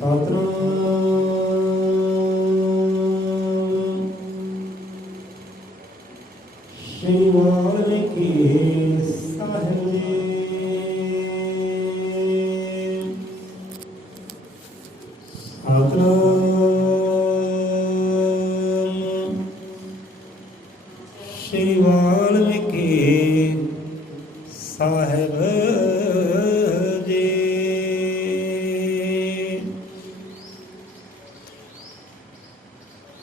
ਸਤਿਨਾਮ ਸ਼੍ਰੀ ਵਾਲਮੀਕਿ ਸਾਹਿਬ ਜੀ। ਸਤਿਨਾਮ ਸ਼੍ਰੀ ਵਾਲਮੀਕਿ ਸਾਹਿਬ ਜੀ।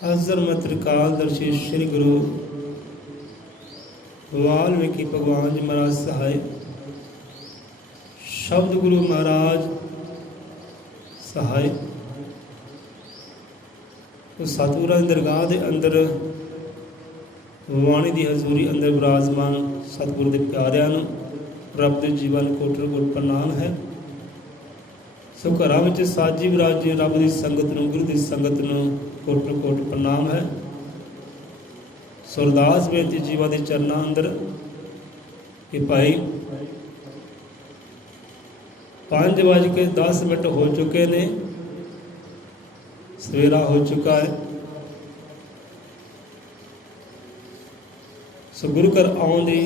ਅਜ਼ਰ ਤ੍ਰਿਕਾਲਦਰਸ਼ੀ ਸ੍ਰੀ ਗੁਰੂ ਵਾਲਮੀਕਿ ਭਗਵਾਨ ਜੀ ਮਹਾਰਾਜ ਸਹਾਇ। ਸ਼ਬਦ ਗੁਰੂ ਮਹਾਰਾਜ ਸਹਾਇ। ਉਸ ਸਤਿਗੁਰਾਂ ਦੀ ਦਰਗਾਹ ਦੇ ਅੰਦਰ ਵਾਣੀ ਦੀ ਹਜ਼ੂਰੀ ਅੰਦਰ ਵਿਰਾਜਮਾਨ ਸਤਿਗੁਰੂ ਦੇ ਪਿਆਰਿਆਂ ਨੂੰ ਰੱਬ ਦੇ ਜੀਵਨ ਕੋਟਰ ਕੋਟ ਪ੍ਰਣਾਮ ਹੈ। ਸੋ ਘਰਾਂ ਵਿੱਚ ਸਾਜੀ ਵਿਰਾਜੇ ਰੱਬ ਦੀ ਸੰਗਤ ਨੂੰ, ਗੁਰੂ ਦੀ ਸੰਗਤ ਨੂੰ ਕੋਟਰ ਕੋਟ ਪ੍ਰਣਾਮ ਹੈ। ਸੋ ਅਰਦਾਸ ਬੇਨਤੀ ਜੀਵਾਂ ਦੇ ਚਰਨਾਂ ਅੰਦਰ ਕਿ ਭਾਈ 5:10 ਹੋ ਚੁੱਕੇ ਨੇ, ਸਵੇਰਾ ਹੋ ਚੁੱਕਾ ਹੈ। ਸੋ ਗੁਰੂ ਘਰ ਆਉਣ ਦੀ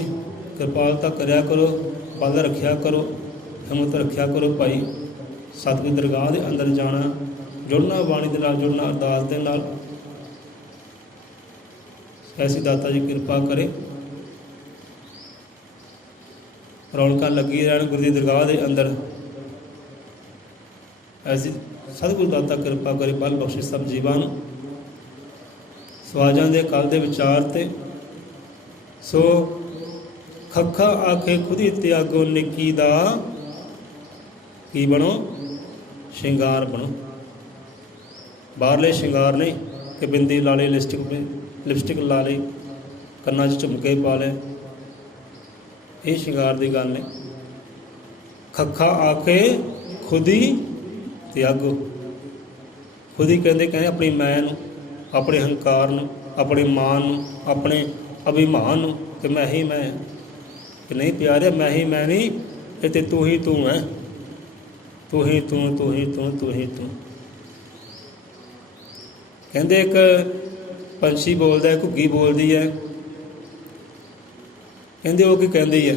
ਕਿਰਪਾਲਤਾ ਕਰਿਆ ਕਰੋ, ਬਲ ਰੱਖਿਆ ਕਰੋ, ਹਿੰਮਤ ਰੱਖਿਆ ਕਰੋ ਭਾਈ। ਸਤਿਗੁਰੂ ਦਰਗਾਹ ਦੇ ਅੰਦਰ ਜਾਣਾ, ਜੁੜਨਾ ਬਾਣੀ ਦੇ ਨਾਲ, ਜੁੜਨਾ ਅਰਦਾਸ ਦੇ ਨਾਲ। ਐਸੀ ਦਾਤਾ ਜੀ ਕਿਰਪਾ ਕਰੇ, ਰੌਣਕਾਂ ਲੱਗੀ ਰਹਿਣ ਗੁਰੂ ਦੀ ਦਰਗਾਹ ਦੇ ਅੰਦਰ। ਐਸੀ ਸਤਿਗੁਰੂ ਦਾਤਾ ਕਿਰਪਾ ਕਰੇ, ਬਲ ਬਖਸ਼ੇ ਸਭ ਜੀਵਾਂ ਨੂੰ। ਸਵਾਜਾਂ ਦੇ ਕੱਲ ਦੇ ਵਿਚਾਰ ਤੇ ਸੋ ਖੱਖਾ ਆਖੇ ਖੁਦੀ ਤਿਆਗੋ ਨਿੱਕੀ ਦਾ ਕੀ ਬਣੋ, ਸ਼ਿੰਗਾਰ ਬਣੋ। ਬਾਹਰਲੇ ਸ਼ਿੰਗਾਰ ਨਹੀਂ ਕਿ ਬਿੰਦੀ ਲਾ ਲਈ, ਲਿਪਸਟਿਕ ਲਾ ਲਈ, ਕੰਨਾਂ 'ਚ ਝੁਮਕੇ ਪਾ ਲਏ, ਇਹ ਸ਼ਿੰਗਾਰ ਦੀ ਗੱਲ ਨਹੀਂ। ਖੱਖਾ ਆਖੇ ਖੁਦੀ ਤਿਆਗੋ। ਖੁਦੀ ਕਹਿੰਦੇ ਆਪਣੀ ਮੈਂ ਨੂੰ, ਆਪਣੇ ਹੰਕਾਰ ਨੂੰ, ਆਪਣੀ ਮਾਨ ਨੂੰ, ਆਪਣੇ ਅਭਿਮਾਨ ਨੂੰ ਕਿ ਮੈਂ ਹੀ ਮੈਂ। ਕਿ ਨਹੀਂ ਪਿਆਰਿਆ, ਮੈਂ ਹੀ ਮੈਂ ਨਹੀਂ, ਇਹ ਤੇ ਤੂੰ ਹੀ ਤੂੰ ਹੈ। ਤੂੰ ਹੀ ਤੂੰ, ਤੂੰ ਹੀ ਤੂੰ, ਤੂੰ ਹੀ ਤੂੰ। ਕਹਿੰਦੇ ਇੱਕ ਪੰਛੀ ਬੋਲਦਾ, ਘੁੱਗੀ ਬੋਲਦੀ ਹੈ। ਕਹਿੰਦੇ ਉਹ ਕੀ ਕਹਿੰਦੀ ਹੈ?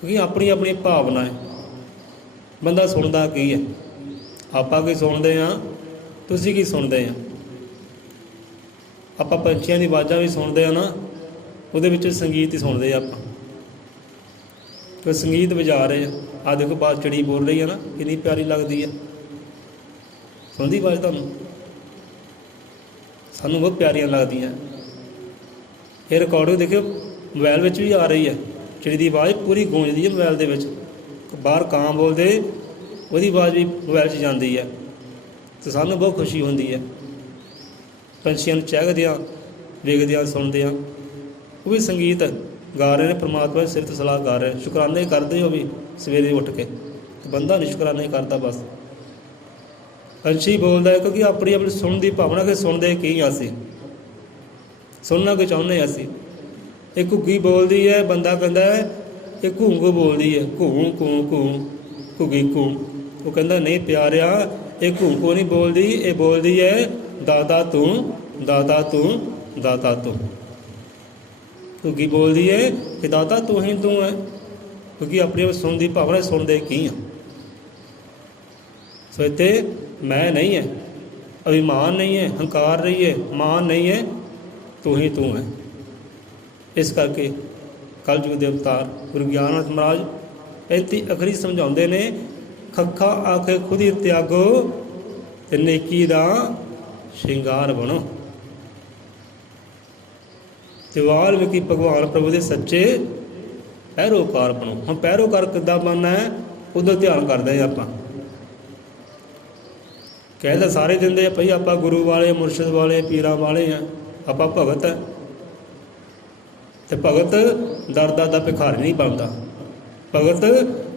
ਕਿਉਂਕਿ ਆਪਣੀ ਆਪਣੀ ਭਾਵਨਾ ਹੈ। ਬੰਦਾ ਸੁਣਦਾ ਕੀ ਹੈ? ਆਪਾਂ ਕੀ ਸੁਣਦੇ ਹਾਂ, ਤੁਸੀਂ ਕੀ ਸੁਣਦੇ ਆ? ਆਪਾਂ ਪੰਛੀਆਂ ਦੀ ਆਵਾਜ਼ਾਂ ਵੀ ਸੁਣਦੇ ਆ ਨਾ, ਉਹਦੇ ਵਿੱਚ ਸੰਗੀਤ ਹੀ ਸੁਣਦੇ ਆ ਆਪਾਂ। ਕੋਈ ਸੰਗੀਤ ਵਜਾ ਰਹੇ ਆ, ਆਹ ਦੇਖੋ ਬਾਤ ਚਿੜੀ ਬੋਲ ਰਹੀ ਹੈ ਨਾ, ਕਿੰਨੀ ਪਿਆਰੀ ਲੱਗਦੀ ਹੈ। ਸੁਣਦੀ ਆਵਾਜ਼ ਤੁਹਾਨੂੰ? ਸਾਨੂੰ ਬਹੁਤ ਪਿਆਰੀਆਂ ਲੱਗਦੀਆਂ। ਇਹ ਰਿਕਾਰਡਿੰਗ ਦੇਖਿਓ ਮੋਬਾਈਲ ਵਿੱਚ ਵੀ ਆ ਰਹੀ ਹੈ, ਚਿੜੀ ਦੀ ਆਵਾਜ਼ ਪੂਰੀ ਗੂੰਜਦੀ ਹੈ ਮੋਬਾਈਲ ਦੇ ਵਿੱਚ। ਬਾਹਰ ਕਾਂ ਬੋਲਦੇ, ਉਹਦੀ ਆਵਾਜ਼ ਵੀ ਮੋਬਾਈਲ 'ਚ ਜਾਂਦੀ ਹੈ ਅਤੇ ਸਾਨੂੰ ਬਹੁਤ ਖੁਸ਼ੀ ਹੁੰਦੀ ਹੈ। ਪੰਛੀਆਂ ਨੂੰ ਚਹਿਕਦਿਆਂ, ਵੇਖਦਿਆਂ, ਸੁਣਦਿਆਂ। ਉਹ ਵੀ ਸੰਗੀਤ ਗਾ ਰਹੇ ਨੇ, ਪਰਮਾਤਮਾ ਦੀ ਸਿਫਤ ਸਲਾਹ ਗਾ ਰਹੇ, ਸ਼ੁਕਰਾਨੇ ਕਰਦੇ ਹੋ ਵੀ ਸਵੇਰੇ ਉੱਠ ਕੇ। ਬੰਦਾ ਨਹੀਂ ਸ਼ੁਕਰਾਨੇ ਕਰਦਾ, ਬਸ ਪੰਛੀ ਬੋਲਦਾ ਹੈ ਕਿਉਂਕਿ ਆਪਣੀ ਆਪਣੀ ਸੁਣਨ ਦੀ ਭਾਵਨਾ। ਕਿ ਸੁਣਦੇ ਕੀ ਹਾਂ ਅਸੀਂ, ਸੁਣਨਾ ਕੀ ਚਾਹੁੰਦੇ ਹਾਂ ਅਸੀਂ। ਇਹ ਘੁੱਗੀ ਬੋਲਦੀ ਹੈ, ਬੰਦਾ ਕਹਿੰਦਾ ਇਹ ਘੂੰ ਬੋਲਦੀ ਹੈ, ਘੂੰ ਘੂੰ ਘੂੰ, ਘੁੱਗੀ ਘੂੰ। ਉਹ ਕਹਿੰਦਾ ਨਹੀਂ ਪਿਆਰਿਆ, ਇਹ ਘੂੰ ਨਹੀਂ ਬੋਲਦੀ, ਇਹ ਬੋਲਦੀ ਹੈ ਦਾਤਾ ਤੂੰ, ਦਾਤਾ ਤੂੰ, ਦਾਤਾ ਤੂੰ। ਘੁੱਗੀ ਬੋਲਦੀ ਹੈ ਕਿ ਦਾਤਾ ਤੂੰ ਹੀ ਤੂੰ ਹੈ, ਕਿਉਂਕਿ ਆਪਣੀ ਸੁਣਨ ਦੀ ਭਾਵਨਾ। ਸੁਣਦੇ ਕੀ ਆ? ਸੋ ਇੱਥੇ ਮੈਂ ਨਹੀਂ ਹੈ, ਅਭਿਮਾਨ ਨਹੀਂ ਹੈ, ਹੰਕਾਰ ਨਹੀਂ ਹੈ, ਮਾਨ ਨਹੀਂ ਹੈ, ਤੂੰ ਹੀ ਤੂੰ ਹੈ। ਇਸ ਕਰਕੇ ਕਲਯੁਗ ਦੇ ਅਵਤਾਰ ਗੁਰੂ ਗਿਆਨਨਾਥ ਮਹਾਰਾਜ 35 ਅੱਖਰੀ ਸਮਝਾਉਂਦੇ ਨੇ, ਖੱਖਾ ਆਖੇ ਖੁਦੀ ਤਿਆਗੋ ਤੇ ਨੇਕੀ ਦਾ ਸ਼ਿੰਗਾਰ ਬਣੋ। ਤੇ ਵਾਲਮੀਕਿ ਭਗਵਾਨ ਪ੍ਰਭੂ ਦੇ ਸੱਚੇ ਪੈਰੋਕਾਰ ਬਣੋ। ਹੁਣ ਪੈਰੋਕਾਰ ਕਿੱਦਾਂ ਬਣਨਾ ਹੈ, ਉਦੋਂ ਧਿਆਨ ਕਰਦੇ ਹਾਂ ਆਪਾਂ। ਕਹਿੰਦੇ ਸਾਰੇ ਦਿੰਦੇ ਆ ਭਾਈ ਆਪਾਂ ਗੁਰੂ ਵਾਲੇ, ਮੁਰਸ਼ਿਦ ਵਾਲੇ, ਪੀਰਾਂ ਵਾਲੇ ਆ, ਆਪਾਂ ਭਗਤ ਹੈ। ਤੇ ਭਗਤ ਦਰ ਦਰ ਦਾ ਭਿਖਾਰੀ ਨਹੀਂ ਬਣਦਾ, ਭਗਤ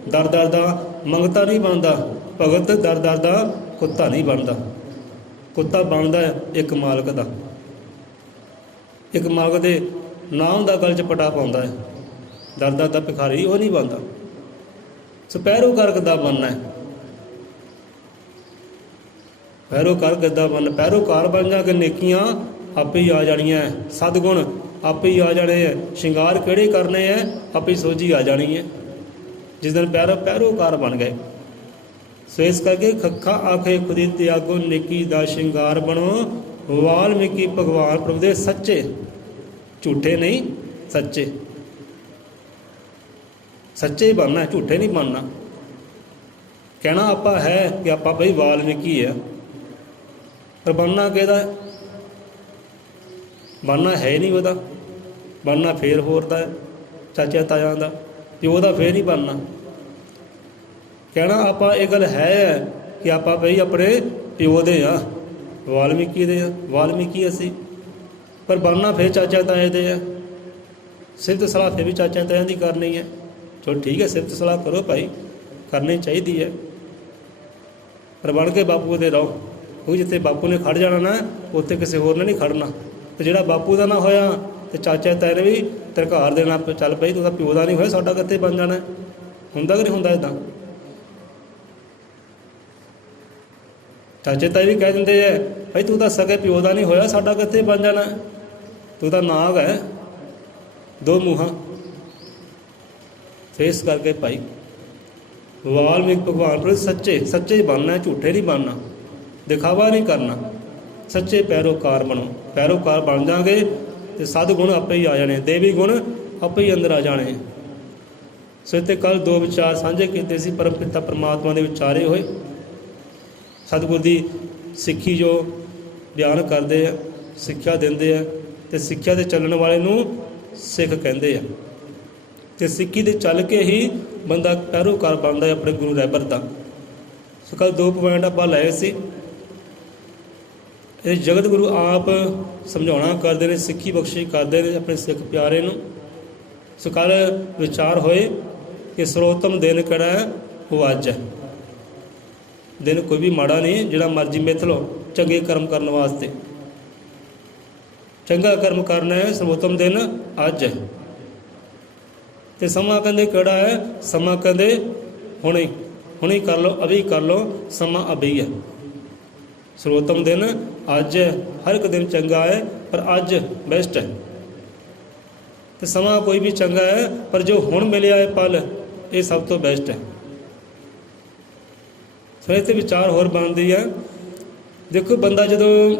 ਦਰ ਦਰ ਦਾ ਮੰਗਤਾ ਨਹੀਂ ਬਣਦਾ, ਭਗਤ ਦਰ ਦਰ ਦਾ ਕੁੱਤਾ ਨਹੀਂ ਬਣਦਾ। ਕੁੱਤਾ ਬਣਦਾ ਇੱਕ ਮਾਲਕ ਦਾ, ਇੱਕ ਮਾਲਕ ਦੇ ਨਾਮ ਦਾ ਗਲ 'ਚ ਪਟਾ ਪਾਉਂਦਾ ਹੈ। ਦਰ ਦਰ ਦਾ ਭਿਖਾਰੀ ਉਹ ਨਹੀਂ ਬਣਦਾ। ਸੋ ਪੈਰੋਕਾਰ ਕਿੱਦਾਂ ਬਣਨਾ ਹੈ? ਪੈਰੋਕਾਰ ਕਿੱਦਾਂ ਬਣ, ਪੈਰੋਕਾਰ ਬਣ ਜਾ ਕੇ ਨੇਕੀਆਂ ਆਪੇ ਹੀ ਆ ਜਾਣੀਆਂ, ਸਤਿਗੁਣ ਆਪੇ ਹੀ ਆ ਜਾਣੇ ਹੈ, ਸ਼ਿੰਗਾਰ ਕਿਹੜੇ ਕਰਨੇ ਹੈ ਆਪੇ ਸੋਝੀ ਆ ਜਾਣੀ ਹੈ ਜਿਸ ਦਿਨ ਪੈਰੋਕਾਰ ਬਣ ਗਏ। ਸੋ ਇਸ ਕਰਕੇ ਖੱਖਾ ਆਖੇ ਖੁਦੀ ਤਿਆਗੋ, ਨੇਕੀ ਦਾ ਸ਼ਿੰਗਾਰ ਬਣੋ। ਵਾਲਮੀਕੀ ਭਗਵਾਨ ਪ੍ਰਭੂ ਦੇ ਸੱਚੇ, ਝੂਠੇ ਨਹੀਂ ਸੱਚੇ, ਸੱਚੇ ਹੀ ਬਣਨਾ, ਝੂਠੇ ਨਹੀਂ ਬਣਨਾ। ਕਹਿਣਾ ਆਪਾਂ ਹੈ ਕਿ ਆਪਾਂ ਬਈ ਵਾਲਮੀਕੀ ਹੈ, ਪਰ ਬਣਨਾ ਕਿਹਦਾ? ਬਣਨਾ ਹੈ ਨਹੀਂ ਉਹਦਾ, ਬਣਨਾ ਫੇਰ ਹੋਰ ਦਾ, ਚਾਚਾ ਤਾਇਆ ਦਾ, ਪਿਓ ਦਾ ਫੇਰ ਨਹੀਂ ਬਣਨਾ। ਕਹਿਣਾ ਆਪਾਂ ਇਹ ਗੱਲ ਹੈ ਕਿ ਆਪਾਂ ਬਈ ਆਪਣੇ ਪਿਓ ਦੇ ਆ, ਵਾਲਮੀਕੀ ਦੇ ਆ, ਵਾਲਮੀਕੀ ਅਸੀਂ, ਪਰ ਬਣਨਾ ਫਿਰ ਚਾਚਾ ਤਾਏ ਦੇ ਆ। ਸਿਫਤ ਸਲਾਹ ਫਿਰ ਵੀ ਚਾਚਾ ਤਾਇਆਂ ਦੀ ਕਰਨੀ ਹੈ। ਚਲੋ ਠੀਕ ਹੈ, ਸਿਫਤ ਸਲਾਹ ਕਰੋ ਭਾਈ, ਕਰਨੀ ਚਾਹੀਦੀ ਹੈ, ਪਰ ਬਣ ਕੇ ਬਾਪੂ ਦੇ ਰਹੋ। ਕਿਉਂਕਿ ਜਿੱਥੇ ਬਾਪੂ ਨੇ ਖੜ ਜਾਣਾ ਨਾ, ਉੱਥੇ ਕਿਸੇ ਹੋਰ ਨੇ ਨਹੀਂ ਖੜਨਾ। ਤੇ ਜਿਹੜਾ ਬਾਪੂ ਦਾ ਨਾ ਹੋਇਆ ਤੇ ਚਾਚਾ ਤਾਏ ਨੇ ਵੀ ਧਰਕਾਰ ਦੇਣਾ, ਚੱਲ ਪਈ ਤੂੰ ਤਾਂ ਪਿਓ ਦਾ ਨਹੀਂ ਹੋਇਆ, ਸਾਡਾ ਕਿੱਥੇ ਬਣ ਜਾਣਾ? ਹੁੰਦਾ ਕਿ ਨਹੀਂ ਹੁੰਦਾ ਇੱਦਾਂ? ਚਾਚੇ ਤਾਏ ਵੀ ਕਹਿ ਦਿੰਦੇ ਹੈ ਭਾਈ ਤੂੰ ਤਾਂ ਸਕੇ ਪਿਓ ਦਾ ਨਹੀਂ ਹੋਇਆ, ਸਾਡਾ ਕਿੱਥੇ ਬਣ ਜਾਣਾ? ਤੂੰ ਤਾਂ ਨਾਗ ਹੈ ਦੋ ਮੂੰਹਾਂ। ਫੇਸ ਕਰਕੇ ਭਾਈ ਵਾਲਮੀਕ ਭਗਵਾਨ ਪਰ ਸੱਚੇ ਸੱਚੇ ਹੀ ਬਣਨਾ, ਝੂਠੇ ਨਹੀਂ ਬਣਨਾ, ਦਿਖਾਵਾ ਨਹੀਂ ਕਰਨਾ। ਸੱਚੇ ਪੈਰੋਕਾਰ ਬਣੋ, ਪੈਰੋਕਾਰ ਬਣ ਜਾਗੇ ਤੇ ਸਤਿਗੁਣ ਆਪੇ ਹੀ ਆ ਜਾਣੇ, ਦੇਵੀ ਗੁਣ ਆਪੇ ਹੀ ਅੰਦਰ ਆ ਜਾਣੇ। ਸੋ ਇੱਥੇ ਕੱਲ੍ਹ ਦੋ ਵਿਚਾਰ ਸਾਂਝੇ ਕੀਤੇ ਸੀ, ਪਰਮ ਪਿਤਾ ਪਰਮਾਤਮਾ ਦੇ ਵਿਚਾਰੇ ਹੋਏ, ਸਤਿਗੁਰ ਦੀ ਸਿੱਖੀ ਜੋ ਬਿਆਨ ਕਰਦੇ ਆ, ਸਿੱਖਿਆ ਦਿੰਦੇ ਆ, ਤੇ ਸਿੱਖਿਆ ਦੇ ਚੱਲਣ ਵਾਲੇ ਨੂੰ ਸਿੱਖ ਕਹਿੰਦੇ ਆ। ਤੇ ਸਿੱਖੀ ਦੇ ਚੱਲ ਕੇ ਹੀ ਬੰਦਾ ਪੈਰੋਕਾਰ ਬਣਦਾ ਹੈ ਆਪਣੇ ਗੁਰੂ ਰਹਿਬਰ ਦਾ। ਸੋ ਕੱਲ੍ਹ 2 ਪੁਆਇੰਟ ਆਪਾਂ ਲਏ ਸੀ। ਇਹ ਜਗਤ ਗੁਰੂ ਆਪ ਸਮਝਾਉਣਾ ਕਰਦੇ ਨੇ, ਸਿੱਖੀ ਬਖਸ਼ੀ ਕਰਦੇ ਨੇ ਆਪਣੇ ਸਿੱਖ ਪਿਆਰੇ ਨੂੰ। ਸੋ ਕੱਲ੍ਹ ਵਿਚਾਰ ਹੋਏ ਕਿ ਸਰੋਤਮ ਦਿਨ ਕਿਹੜਾ ਹੈ? ਉਹ ਅੱਜ ਹੈ। ਦਿਨ ਕੋਈ ਵੀ ਮਾੜਾ ਨਹੀਂ, ਜਿਹੜਾ ਮਰਜ਼ੀ ਮਿਥ ਲਓ ਚੰਗੇ ਕਰਮ ਕਰਨ ਵਾਸਤੇ। ਚੰਗਾ ਕਰਮ ਕਰਨਾ ਹੈ, ਸਰਵੋਤਮ ਦਿਨ ਅੱਜ ਹੈ। ਤੇ ਸਮਾਂ ਕਹਿੰਦੇ ਕਿਹੜਾ ਹੈ? ਸਮਾਂ ਕਹਿੰਦੇ ਹੁਣੇ, ਹੁਣੇ ਕਰ ਲਓ, ਅਭੀ ਕਰ ਲਓ, ਸਮਾਂ ਅਭੀ ਹੈ। ਸਰਵੋਤਮ ਦਿਨ ਅੱਜ ਹੈ, ਹਰ ਇੱਕ ਦਿਨ ਚੰਗਾ ਹੈ, ਪਰ ਅੱਜ ਬੈਸਟ ਹੈ। ਤੇ ਸਮਾਂ ਕੋਈ ਵੀ ਚੰਗਾ ਹੈ, ਪਰ ਜੋ ਹੁਣ ਮਿਲਿਆ ਹੈ ਪਲ, ਇਹ ਸਭ ਤੋਂ ਬੈਸਟ ਹੈ। ਫਿਰ ਇੱਥੇ ਵਿਚਾਰ ਹੋਰ ਬਣਦੀ ਹੈ। ਦੇਖੋ ਬੰਦਾ ਜਦੋਂ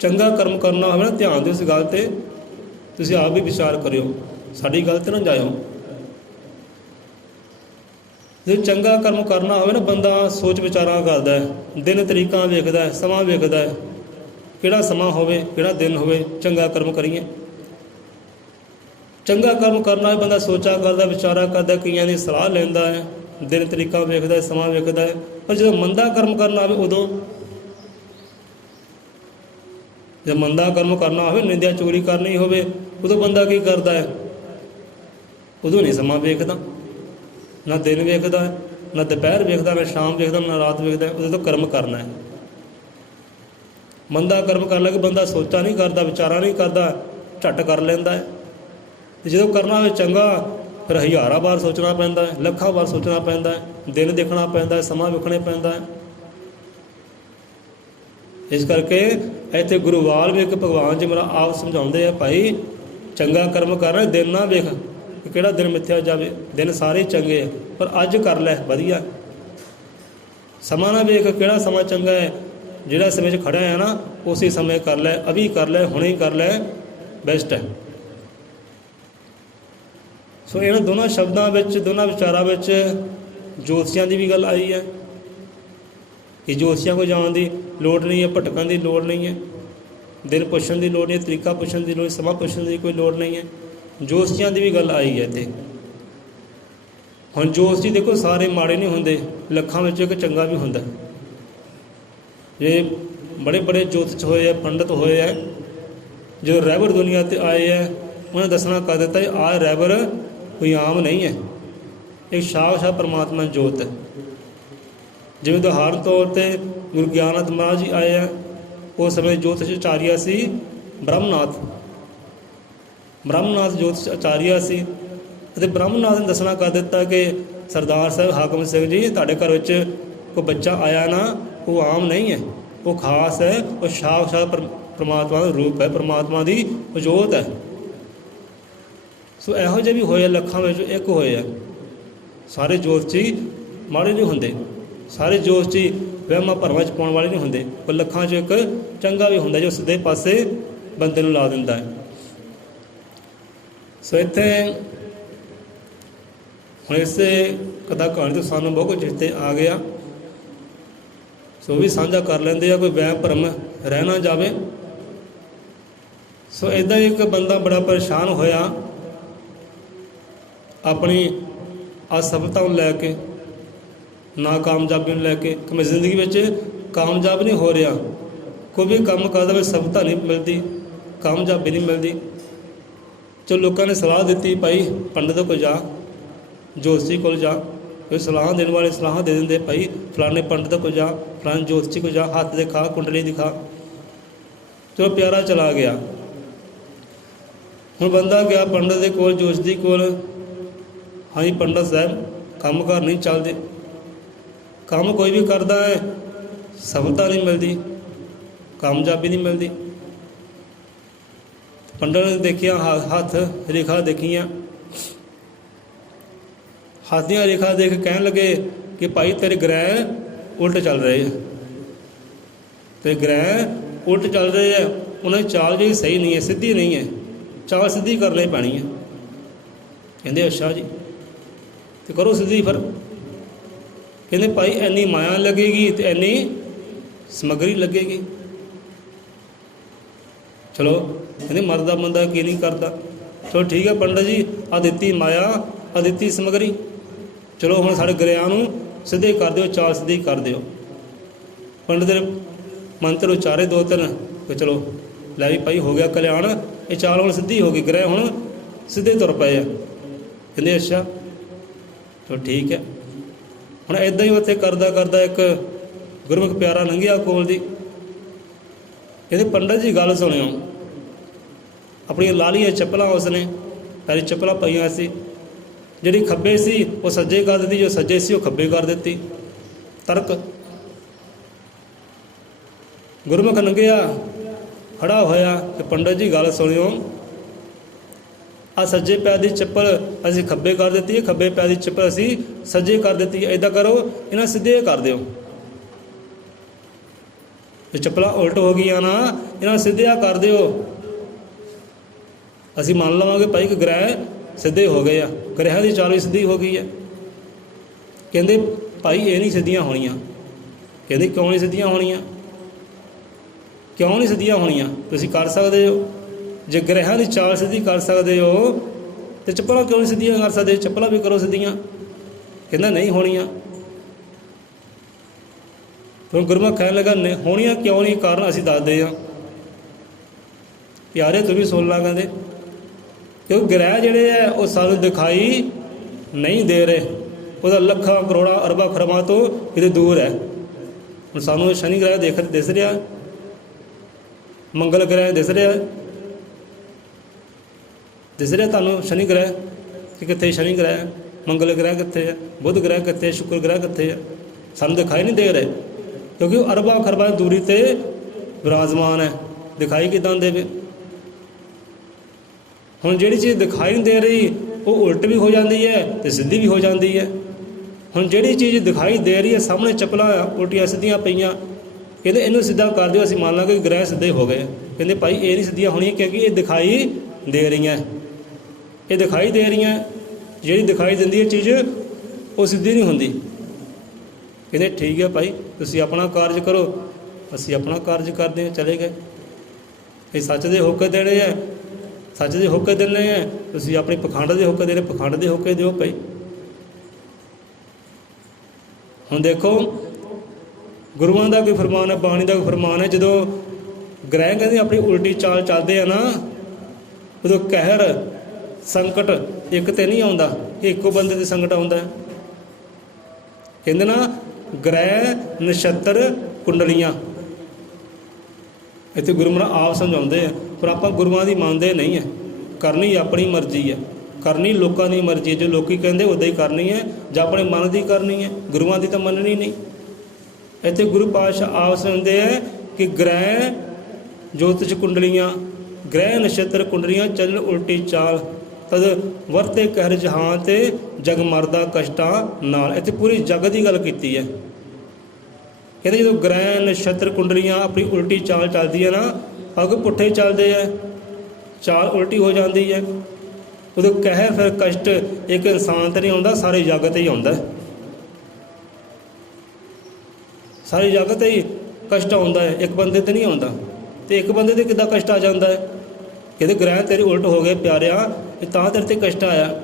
ਚੰਗਾ ਕਰਮ ਕਰਨਾ ਹੋਵੇ ਨਾ, ਧਿਆਨ ਦਿਓ ਇਸ ਗੱਲ 'ਤੇ, ਤੁਸੀਂ ਆਪ ਵੀ ਵਿਚਾਰ ਕਰਿਓ, ਸਾਡੀ ਗੱਲ 'ਤੇ ਨਾ ਜਾਇਓ। ਜੇ ਚੰਗਾ ਕਰਮ ਕਰਨਾ ਹੋਵੇ ਨਾ, ਬੰਦਾ ਸੋਚ ਵਿਚਾਰਾਂ ਕਰਦਾ ਹੈ, ਦਿਨ ਤਰੀਕਾਂ ਵੇਖਦਾ ਹੈ, ਸਮਾਂ ਵੇਖਦਾ ਹੈ, ਕਿਹੜਾ ਸਮਾਂ ਹੋਵੇ, ਕਿਹੜਾ ਦਿਨ ਹੋਵੇ, ਚੰਗਾ ਕਰਮ ਕਰੀਏ। ਚੰਗਾ ਕਰਮ ਕਰਨਾ ਹੋਵੇ ਬੰਦਾ ਸੋਚਾ ਕਰਦਾ, ਵਿਚਾਰਾ ਕਰਦਾ, ਕਈਆਂ ਦੀ ਸਲਾਹ ਲੈਂਦਾ ਹੈ, ਦਿਨ ਤਰੀਕਾਂ ਵੇਖਦਾ ਹੈ, ਸਮਾਂ ਵੇਖਦਾ ਹੈ। ਪਰ ਜਦੋਂ ਮੰਦਾ ਕਰਮ ਕਰਨਾ ਹੋਵੇ, ਉਦੋਂ ਜੇ ਮੰਦਾ ਕਰਮ ਕਰਨਾ ਹੋਵੇ, ਨਿੰਦਿਆ ਚੋਰੀ ਕਰਨੀ ਹੋਵੇ, ਉਦੋਂ ਬੰਦਾ ਕੀ ਕਰਦਾ ਹੈ? ਉਦੋਂ ਨਹੀਂ ਸਮਾਂ ਵੇਖਦਾ, ਨਾ ਦਿਨ ਵੇਖਦਾ, ਨਾ ਦੁਪਹਿਰ ਵੇਖਦਾ, ਨਾ ਸ਼ਾਮ ਵੇਖਦਾ, ਨਾ ਰਾਤ ਵੇਖਦਾ। ਉਦੋਂ ਤਾਂ ਕਰਮ ਕਰਨਾ ਹੈ। ਮੰਦਾ ਕਰਮ ਕਰਨ ਲੱਗੇ ਬੰਦਾ ਸੋਚਾ ਨਹੀਂ ਕਰਦਾ, ਵਿਚਾਰਾ ਨਹੀਂ ਕਰਦਾ, ਝੱਟ ਕਰ ਲੈਂਦਾ ਹੈ। ਅਤੇ ਜਦੋਂ ਕਰਨਾ ਹੋਵੇ ਚੰਗਾ, ਫਿਰ ਹਜ਼ਾਰਾਂ ਵਾਰ ਸੋਚਣਾ ਪੈਂਦਾ ਹੈ, ਲੱਖਾਂ ਵਾਰ ਸੋਚਣਾ ਪੈਂਦਾ ਹੈ, ਦਿਨ ਦੇਖਣਾ ਪੈਂਦਾ ਹੈ, ਸਮਾਂ ਵੇਖਣਾ ਪੈਂਦਾ ਹੈ। ਇਸ ਕਰਕੇ ਇੱਥੇ ਗੁਰੂ ਵਾਲਮੀਕ ਭਗਵਾਨ ਜੀ ਮੇਰਾ ਆਪ ਸਮਝਾਉਂਦੇ ਆ, ਭਾਈ ਚੰਗਾ ਕਰਮ ਕਰਨਾ, ਦਿਨ ਨਾ ਵੇਖ ਕਿ ਕਿਹੜਾ ਦਿਨ ਮਿੱਥਿਆ ਜਾਵੇ, ਦਿਨ ਸਾਰੇ ਚੰਗੇ ਆ, ਪਰ ਅੱਜ ਕਰ ਲੈ ਵਧੀਆ। ਸਮਾਂ ਨਾ ਵੇਖ ਕਿਹੜਾ ਸਮਾਂ ਚੰਗਾ ਹੈ, ਜਿਹੜਾ ਸਮੇਂ 'ਚ ਖੜ੍ਹਾ ਹੈ ਨਾ, ਉਸੇ ਸਮੇਂ ਕਰ ਲੈ, ਅਭੀ ਕਰ ਲੈ, ਹੁਣੇ ਹੀ ਕਰ ਲੈ, ਬੈਸਟ ਹੈ। ਸੋ ਇਹਨਾਂ ਦੋਨਾਂ ਸ਼ਬਦਾਂ ਵਿੱਚ, ਦੋਨਾਂ ਵਿਚਾਰਾਂ ਵਿੱਚ ਜੋਤਸ਼ੀਆਂ ਦੀ ਵੀ ਗੱਲ ਆਈ ਹੈ ਕਿ ਜੋਤਸ਼ੀਆਂ ਕੋਲ ਜਾਣ ਦੀ ਲੋੜ ਨਹੀਂ ਹੈ, ਭਟਕਣ ਦੀ ਲੋੜ ਨਹੀਂ ਹੈ, ਦਿਨ ਪੁੱਛਣ ਦੀ ਲੋੜ ਨਹੀਂ ਹੈ, ਤਰੀਕਾ ਪੁੱਛਣ ਦੀ ਲੋੜ, ਸਮਾਂ ਪੁੱਛਣ ਦੀ ਕੋਈ ਲੋੜ ਨਹੀਂ ਹੈ। ਜੋਤਸ਼ੀਆਂ ਦੀ ਵੀ ਗੱਲ ਆਈ ਹੈ ਇੱਥੇ। ਹੁਣ ਜੋਤਸ਼ੀ ਦੇਖੋ ਸਾਰੇ ਮਾੜੇ ਨਹੀਂ ਹੁੰਦੇ, ਲੱਖਾਂ ਵਿੱਚ ਇੱਕ ਚੰਗਾ ਵੀ ਹੁੰਦਾ। ਇਹ ਬੜੇ ਬੜੇ ਜੋਤਿਸ਼ ਹੋਏ ਆ, ਪੰਡਤ ਹੋਏ ਆ, ਜਦੋਂ ਰਹਿਬਰ ਦੁਨੀਆ 'ਤੇ ਆਏ ਹੈ, ਉਹਨੇ ਦੱਸਣਾ ਕਰ ਦਿੱਤਾ ਆਹ ਰਹਿਬਰ ਕੋਈ ਆਮ ਨਹੀਂ ਹੈ, ਇੱਕ ਸਾਕਸ਼ਾਤ ਪਰਮਾਤਮਾ ਜੋਤ ਹੈ। ਜਿਵੇਂ ਉਦਾਹਰਨ ਤੌਰ 'ਤੇ ਗੁਰੂ ਗਿਆਨਨਾਥ ਮਹਾਰਾਜ ਜੀ ਆਏ ਆ, ਉਸ ਸਮੇਂ ਜੋਤਿਸ਼ ਆਚਾਰੀਆ ਸੀ ਬ੍ਰਹਮਨਾਥ। ਬ੍ਰਹਮਨਾਥ ਜੋਤਿਸ਼ ਆਚਾਰੀਆ ਸੀ, ਅਤੇ ਬ੍ਰਹਮਨਾਥ ਨੇ ਦੱਸਣਾ ਕਰ ਦਿੱਤਾ ਕਿ ਸਰਦਾਰ ਸਾਹਿਬ ਹਾਕਮ ਸਿੰਘ ਜੀ, ਤੁਹਾਡੇ ਘਰ ਵਿੱਚ ਕੋਈ ਬੱਚਾ ਆਇਆ ਨਾ, ਉਹ ਆਮ ਨਹੀਂ ਹੈ, ਉਹ ਖਾਸ ਹੈ, ਉਹ ਸਾਖਸ਼ਾਤ ਪਰਮਾਤਮਾ ਦਾ ਰੂਪ ਹੈ, ਪਰਮਾਤਮਾ ਦੀ ਜੋਤ ਹੈ। ਸੋ ਇਹੋ ਜਿਹੇ ਵੀ ਹੋਏ ਲੱਖਾਂ ਵਿੱਚ ਇੱਕ ਹੋਏ ਆ। ਸਾਰੇ ਜੋਤਸ਼ੀ ਮਾੜੇ ਨਹੀਂ ਹੁੰਦੇ, ਸਾਰੇ ਜੋਤਸ਼ੀ ਵਹਿਮਾਂ ਭਰਮਾਂ 'ਚ ਪਾਉਣ ਵਾਲੇ ਨਹੀਂ ਹੁੰਦੇ। ਪਰ ਲੱਖਾਂ 'ਚ ਇੱਕ ਚੰਗਾ ਵੀ ਹੁੰਦਾ ਜੋ ਸਿੱਧੇ ਪਾਸੇ ਬੰਦੇ ਨੂੰ ਲਾ ਦਿੰਦਾ ਹੈ। ਸੋ ਇੱਥੇ ਹੁਣ ਇਸੇ ਕਥਾ ਕਹਾਣੀ ਤੋਂ ਸਾਨੂੰ ਬਹੁਤ ਕੁਝ ਚੇਤੇ ਆ ਗਿਆ। ਸੋ ਵੀ ਸਾਂਝਾ ਕਰ ਲੈਂਦੇ ਆ, ਕੋਈ ਵਹਿਮ ਭਰਮ ਰਹਿ ਨਾ ਜਾਵੇ। ਸੋ ਇੱਦਾਂ ਹੀ ਇੱਕ ਬੰਦਾ ਬੜਾ ਪਰੇਸ਼ਾਨ ਹੋਇਆ ਆਪਣੀ ਅਸਫਲਤਾ ਨੂੰ ਲੈ ਕੇ, ਨਾਕਾਮਯਾਬੀ ਨੂੰ ਲੈ ਕੇ ਕਿ ਮੈਂ ਜ਼ਿੰਦਗੀ ਵਿੱਚ ਕਾਮਯਾਬ ਨਹੀਂ ਹੋ ਰਿਹਾ। ਕੋਈ ਵੀ ਕੰਮ ਕਰਦਾ ਵੀ ਸਫਲਤਾ ਨਹੀਂ ਮਿਲਦੀ, ਕਾਮਯਾਬੀ ਨਹੀਂ ਮਿਲਦੀ। ਚਲੋ ਲੋਕਾਂ ਨੇ ਸਲਾਹ ਦਿੱਤੀ, ਭਾਈ ਪੰਡਤ ਕੋਲ ਜਾ, ਜੋਤਸ਼ੀ ਕੋਲ ਜਾ। ਕੋਈ ਸਲਾਹ ਦੇਣ ਵਾਲੇ ਸਲਾਹਾਂ ਦੇ ਦਿੰਦੇ, ਭਾਈ ਫਲਾਣੇ ਪੰਡਤ ਕੋਲ ਜਾ, ਫਲਾਣੇ ਜੋਤਸ਼ੀ ਕੋਲ ਜਾ, ਹੱਥ ਦਿਖਾ, ਕੁੰਡਲੀ ਦਿਖਾ। ਚਲੋ ਪਿਆਰਾ ਚਲਾ ਗਿਆ। ਹੁਣ ਬੰਦਾ ਗਿਆ ਪੰਡਤ ਦੇ ਕੋਲ, ਜੋਤਸ਼ੀ ਕੋਲ। ਹਾਂਜੀ ਪੰਡਤ ਸਾਹਿਬ, ਕੰਮ ਕਾਰ ਨਹੀਂ ਚੱਲਦੇ, ਕੰਮ ਕੋਈ ਵੀ ਕਰਦਾ ਹੈ ਸਫਲਤਾ ਨਹੀਂ ਮਿਲਦੀ, ਕਾਮਯਾਬੀ ਨਹੀਂ ਮਿਲਦੀ। ਪੰਡਤ ਨੇ ਦੇਖਿਆ, ਹੱਥ ਰੇਖਾ ਦੇਖੀਆਂ, ਹੱਥ ਦੀਆਂ ਰੇਖਾ ਦੇਖ ਕਹਿਣ ਲੱਗੇ ਕਿ ਭਾਈ ਤੇਰੇ ਗ੍ਰਹਿ ਉਲਟ ਚੱਲ ਰਹੇ ਆ, ਤੇਰੇ ਗ੍ਰਹਿ ਉਲਟ ਚੱਲ ਰਹੇ ਆ। ਉਹਨਾਂ ਦੀ ਚਾਲ ਜਿਹੜੀ ਸਹੀ ਨਹੀਂ ਹੈ, ਸਿੱਧੀ ਨਹੀਂ ਹੈ, ਚਾਲ ਸਿੱਧੀ ਕਰਨੀ ਪੈਣੀ ਹੈ। ਕਹਿੰਦੇ ਅੱਛਾ ਜੀ, ਤੇ ਕਰੋ ਸਿੱਧੀ ਫਿਰ। ਕਹਿੰਦੇ ਭਾਈ ਇੰਨੀ ਮਾਇਆ ਲੱਗੇਗੀ ਤੇ ਇੰਨੀ ਸਮੱਗਰੀ ਲੱਗੇਗੀ। ਚਲੋ ਕਹਿੰਦੇ ਮਰਦਾ ਬੰਦਾ ਕੀ ਨਹੀਂ ਕਰਦਾ। ਚਲੋ ਠੀਕ ਹੈ ਪੰਡਤ ਜੀ, ਆ ਦਿੱਤੀ ਮਾਇਆ, ਆ ਦਿੱਤੀ ਸਮੱਗਰੀ, ਚਲੋ ਹੁਣ ਸਾਡੇ ਗ੍ਰਹਿਆਂ ਨੂੰ ਸਿੱਧੇ ਕਰ ਦਿਓ, ਚਾਲ ਸਿੱਧੀ ਕਰ ਦਿਓ। ਪੰਡਤ ਨੇ ਮੰਤਰ ਉਚਾਰੇ ਦੋ ਤਿੰਨ, ਕਿ ਚਲੋ ਲੈ ਵੀ ਭਾਈ ਹੋ ਗਿਆ ਕਲਿਆਣ, ਇਹ ਚਾਲ ਹੁਣ ਸਿੱਧੀ ਹੋ ਗਈ, ਗ੍ਰਹਿ ਹੁਣ ਸਿੱਧੇ ਤੁਰ ਪਏ ਆ। ਕਹਿੰਦੇ ਅੱਛਾ ਚਲੋ ਠੀਕ ਹੈ। ਹੁਣ ਇੱਦਾਂ ਹੀ ਉੱਥੇ ਕਰਦਾ ਕਰਦਾ ਇੱਕ ਗੁਰਮੁਖ ਪਿਆਰਾ ਲੰਘਿਆ ਕੋਲ ਦੀ। ਕਹਿੰਦੇ ਪੰਡਤ ਜੀ ਗੱਲ ਸੁਣਿਓ, ਆਪਣੀਆਂ ਲਾਲੀਆਂ ਚੱਪਲਾਂ ਉਸਨੇ ਪੈਰੀ ਚੱਪਲਾਂ ਪਾਈਆਂ ਸੀ, ਜਿਹੜੀ ਖੱਬੇ ਸੀ ਉਹ ਸੱਜੇ ਕਰ ਦਿੱਤੀ, ਜੋ ਸੱਜੇ ਸੀ ਉਹ ਖੱਬੇ ਕਰ ਦਿੱਤੀ। ਤਰਕ ਗੁਰਮੁਖ ਲੰਘਿਆ, ਖੜਾ ਹੋਇਆ ਕਿ ਪੰਡਤ ਜੀ ਗੱਲ ਸੁਣਿਓ, ਆ ਸੱਜੇ ਪੈਰ ਦੀ ਚੱਪਲ ਅਸੀਂ ਖੱਬੇ ਕਰ ਦਿੱਤੀ ਹੈ, ਖੱਬੇ ਪੈਰ ਦੀ ਚੱਪਲ ਅਸੀਂ ਸੱਜੇ ਕਰ ਦਿੱਤੀ ਹੈ। ਇੱਦਾਂ ਕਰੋ, ਇਹਨਾਂ ਸਿੱਧੇ ਕਰ ਦਿਓ। ਜੇ ਚੱਪਲਾਂ ਉਲਟ ਹੋ ਗਈਆਂ ਨਾ, ਇਹਨਾਂ ਸਿੱਧਿਆਂ ਕਰ ਦਿਓ। ਅਸੀਂ ਮੰਨ ਲਵਾਂਗੇ ਭਾਈ ਕਿ ਗ੍ਰਹਿ ਸਿੱਧੇ ਹੋ ਗਏ ਆ, ਗ੍ਰਹਿਆਂ ਦੀ ਚਾਲ ਵੀ ਸਿੱਧੀ ਹੋ ਗਈ ਹੈ। ਕਹਿੰਦੇ ਭਾਈ ਇਹ ਨਹੀਂ ਸਿੱਧੀਆਂ ਹੋਣੀਆਂ। ਕਹਿੰਦੇ ਕਿਉਂ ਨਹੀਂ ਸਿੱਧੀਆਂ ਹੋਣੀਆਂ? ਕਿਉਂ ਨਹੀਂ ਸਿੱਧੀਆਂ ਹੋਣੀਆਂ? ਤੁਸੀਂ ਕਰ ਸਕਦੇ ਹੋ, ਜੇ ਗ੍ਰਹਿਆਂ ਦੀ ਚਾਲ ਸਿੱਧੀ ਕਰ ਸਕਦੇ ਹੋ ਤੇ ਚੱਪਲਾਂ ਕਿਉਂ ਨਹੀਂ ਸਿੱਧੀਆਂ ਕਰ ਸਕਦੇ? ਚੱਪਲਾਂ ਵੀ ਕਰੋ ਸਿੱਧੀਆਂ। ਕਹਿੰਦਾ ਨਹੀਂ ਹੋਣੀਆਂ। ਫਿਰ ਗੁਰਮੁਖ ਕਹਿਣ ਲੱਗਾ ਨਹੀਂ ਹੋਣੀਆਂ ਕਿਉਂ ਨਹੀਂ, ਕਾਰਨ ਅਸੀਂ ਦੱਸਦੇ ਹਾਂ। ਪਿਆਰੇ ਤੂੰ ਵੀ ਸੁਣ ਲਾ, ਕਹਿੰਦੇ ਕਿਉਂਕਿ ਗ੍ਰਹਿ ਜਿਹੜੇ ਹੈ ਉਹ ਸਾਨੂੰ ਦਿਖਾਈ ਨਹੀਂ ਦੇ ਰਹੇ, ਉਹਦਾ ਲੱਖਾਂ ਕਰੋੜਾਂ ਅਰਬਾਂ ਖਰਬਾਂ ਤੋਂ ਕਿਤੇ ਦੂਰ ਹੈ। ਹੁਣ ਸਾਨੂੰ ਸ਼ਨੀ ਗ੍ਰਹਿ ਦਿਸ ਰਿਹਾ, ਮੰਗਲ ਗ੍ਰਹਿ ਦਿਸ ਰਿਹਾ ਤੁਹਾਨੂੰ ਸ਼ਨੀ ਗ੍ਰਹਿ ਕਿ ਕਿੱਥੇ ਸ਼ਨੀ ਗ੍ਰਹਿ, ਮੰਗਲ ਗ੍ਰਹਿ ਕਿੱਥੇ ਹੈ, ਬੁੱਧ ਗ੍ਰਹਿ ਕਿੱਥੇ ਹੈ, ਸ਼ੁਕਰ ਗ੍ਰਹਿ ਕਿੱਥੇ ਹੈ? ਸਾਨੂੰ ਦਿਖਾਈ ਨਹੀਂ ਦੇ ਰਹੇ, ਕਿਉਂਕਿ ਉਹ ਅਰਬਾਂ ਖਰਬਾਂ ਦੂਰੀ 'ਤੇ ਵਿਰਾਜਮਾਨ ਹੈ। ਦਿਖਾਈ ਕਿੱਦਾਂ ਦੇਵੇ? ਹੁਣ ਜਿਹੜੀ ਚੀਜ਼ ਦਿਖਾਈ ਨਹੀਂ ਦੇ ਰਹੀ ਉਹ ਉਲਟ ਵੀ ਹੋ ਜਾਂਦੀ ਹੈ ਅਤੇ ਸਿੱਧੀ ਵੀ ਹੋ ਜਾਂਦੀ ਹੈ। ਹੁਣ ਜਿਹੜੀ ਚੀਜ਼ ਦਿਖਾਈ ਦੇ ਰਹੀ ਹੈ, ਸਾਹਮਣੇ ਚੱਪਲਾਂ ਉਲਟੀਆਂ ਸਿੱਧੀਆਂ ਪਈਆਂ, ਕਹਿੰਦੇ ਇਹਨੂੰ ਸਿੱਧਾ ਕਰ ਦਿਓ, ਅਸੀਂ ਮੰਨ ਲਾਂਗੇ ਗ੍ਰਹਿ ਸਿੱਧੇ ਹੋ ਗਏ। ਕਹਿੰਦੇ ਭਾਈ ਇਹ ਨਹੀਂ ਸਿੱਧੀਆਂ ਹੋਣੀਆਂ, ਕਿਉਂਕਿ ਇਹ ਦਿਖਾਈ ਦੇ ਰਹੀਆਂ, ਇਹ ਦਿਖਾਈ ਦੇ ਰਹੀਆਂ। ਜਿਹੜੀ ਦਿਖਾਈ ਦਿੰਦੀ ਹੈ ਚੀਜ਼ ਉਹ ਸਿੱਧੀ ਨਹੀਂ ਹੁੰਦੀ। ਕਹਿੰਦੇ ਠੀਕ ਹੈ ਭਾਈ, ਤੁਸੀਂ ਆਪਣਾ ਕਾਰਜ ਕਰੋ, ਅਸੀਂ ਆਪਣਾ ਕਾਰਜ ਕਰਦੇ ਹਾਂ। ਚਲੇ ਗਏ। ਇਹ ਸੱਚ ਦੇ ਹੋਕੇ ਦੇਣੇ ਹੈ, ਸੱਚ ਦੇ ਹੋਕੇ ਦੇਣੇ ਹੈ, ਤੁਸੀਂ ਆਪਣੇ ਪਖੰਡ ਦੇ ਹੋਕੇ ਦੇਣੇ, ਪਖੰਡ ਦੇ ਹੋਕੇ ਦਿਓ ਭਾਈ। ਹੁਣ ਦੇਖੋ ਗੁਰੂਆਂ ਦਾ ਕੋਈ ਫਰਮਾਨ ਹੈ, ਬਾਣੀ ਦਾ ਕੋਈ ਫਰਮਾਨ ਹੈ, ਜਦੋਂ ਗ੍ਰਹਿ ਕਹਿੰਦੇ ਆਪਣੀ ਉਲਟੀ ਚਾਲ ਚੱਲਦੇ ਆ ਨਾ, ਉਦੋਂ ਕਹਿਰ ਸੰਕਟ ਇੱਕ ਤੇ ਨਹੀਂ ਆਉਂਦਾ, ਇੱਕੋ ਬੰਦੇ 'ਤੇ ਸੰਕਟ ਆਉਂਦਾ। ਕਹਿੰਦੇ ਨਾ ਗ੍ਰਹਿ ਨਛੱਤਰ ਕੁੰਡਲੀਆਂ, ਇੱਥੇ ਗੁਰੂ ਮਹਾਰਾਜ ਆਪ ਸਮਝਾਉਂਦੇ ਆ, ਪਰ ਆਪਾਂ ਗੁਰੂਆਂ ਦੀ ਮੰਨਦੇ ਨਹੀਂ ਹੈ। ਕਰਨੀ ਆਪਣੀ ਮਰਜ਼ੀ ਹੈ, ਕਰਨੀ ਲੋਕਾਂ ਦੀ ਮਰਜ਼ੀ ਹੈ, ਜੋ ਲੋਕੀ ਕਹਿੰਦੇ ਉੱਦਾਂ ਹੀ ਕਰਨੀ ਹੈ, ਜਾਂ ਆਪਣੇ ਮਨ ਦੀ ਕਰਨੀ ਹੈ, ਗੁਰੂਆਂ ਦੀ ਤਾਂ ਮੰਨਣੀ ਨਹੀਂ। ਇੱਥੇ ਗੁਰੂ ਪਾਤਸ਼ਾਹ ਆਪ ਸਮਝਦੇ ਹੈ ਕਿ ਗ੍ਰਹਿ ਜੋਤਿਸ਼ ਕੁੰਡਲੀਆਂ, ਗ੍ਰਹਿ ਨਛੱਤਰ ਕੁੰਡਲੀਆਂ ਚੱਲਣ ਉਲਟੀ ਚਾਲ, ਤਦ ਵਰਤੇ ਕਹਿਰ ਜਹਾਂ ਤੇ ਜਗ ਮਰਦਾ ਕਸ਼ਟਾਂ ਨਾਲ। ਇੱਥੇ ਪੂਰੀ ਜਗ ਦੀ ਗੱਲ ਕੀਤੀ ਹੈ। ਕਹਿੰਦੇ ਜਦੋਂ ਗ੍ਰਹਿ ਨਛੱਤਰ ਕੁੰਡਲੀਆਂ ਆਪਣੀ ਉਲਟੀ ਚਾਲ ਚੱਲਦੀ ਹੈ ਨਾ, ਪੱਗ ਪੁੱਠੇ ਚੱਲਦੇ ਹੈ, ਚਾਲ ਉਲਟੀ ਹੋ ਜਾਂਦੀ ਹੈ, ਉਦੋਂ ਕਹਿਰ ਫਿਰ ਕਸ਼ਟ ਇੱਕ ਇਨਸਾਨ 'ਤੇ ਨਹੀਂ ਆਉਂਦਾ, ਸਾਰੇ ਜੱਗ 'ਤੇ ਹੀ ਆਉਂਦਾ। ਸਾਰੇ ਜੱਗ 'ਤੇ ਹੀ ਕਸ਼ਟ ਆਉਂਦਾ ਹੈ, ਇੱਕ ਬੰਦੇ 'ਤੇ ਨਹੀਂ ਆਉਂਦਾ। ਅਤੇ ਇੱਕ ਬੰਦੇ 'ਤੇ ਕਿੱਦਾਂ ਕਸ਼ਟ ਆ ਜਾਂਦਾ ਹੈ? ਕਹਿੰਦੇ ਗ੍ਰਹਿ ਤੇਰੇ ਉਲਟ ਹੋ ਗਏ ਪਿਆਰਿਆ, ਇਹ ਤਾਂ ਤੇਰੇ 'ਤੇ ਕਸ਼ਟ ਆਇਆ।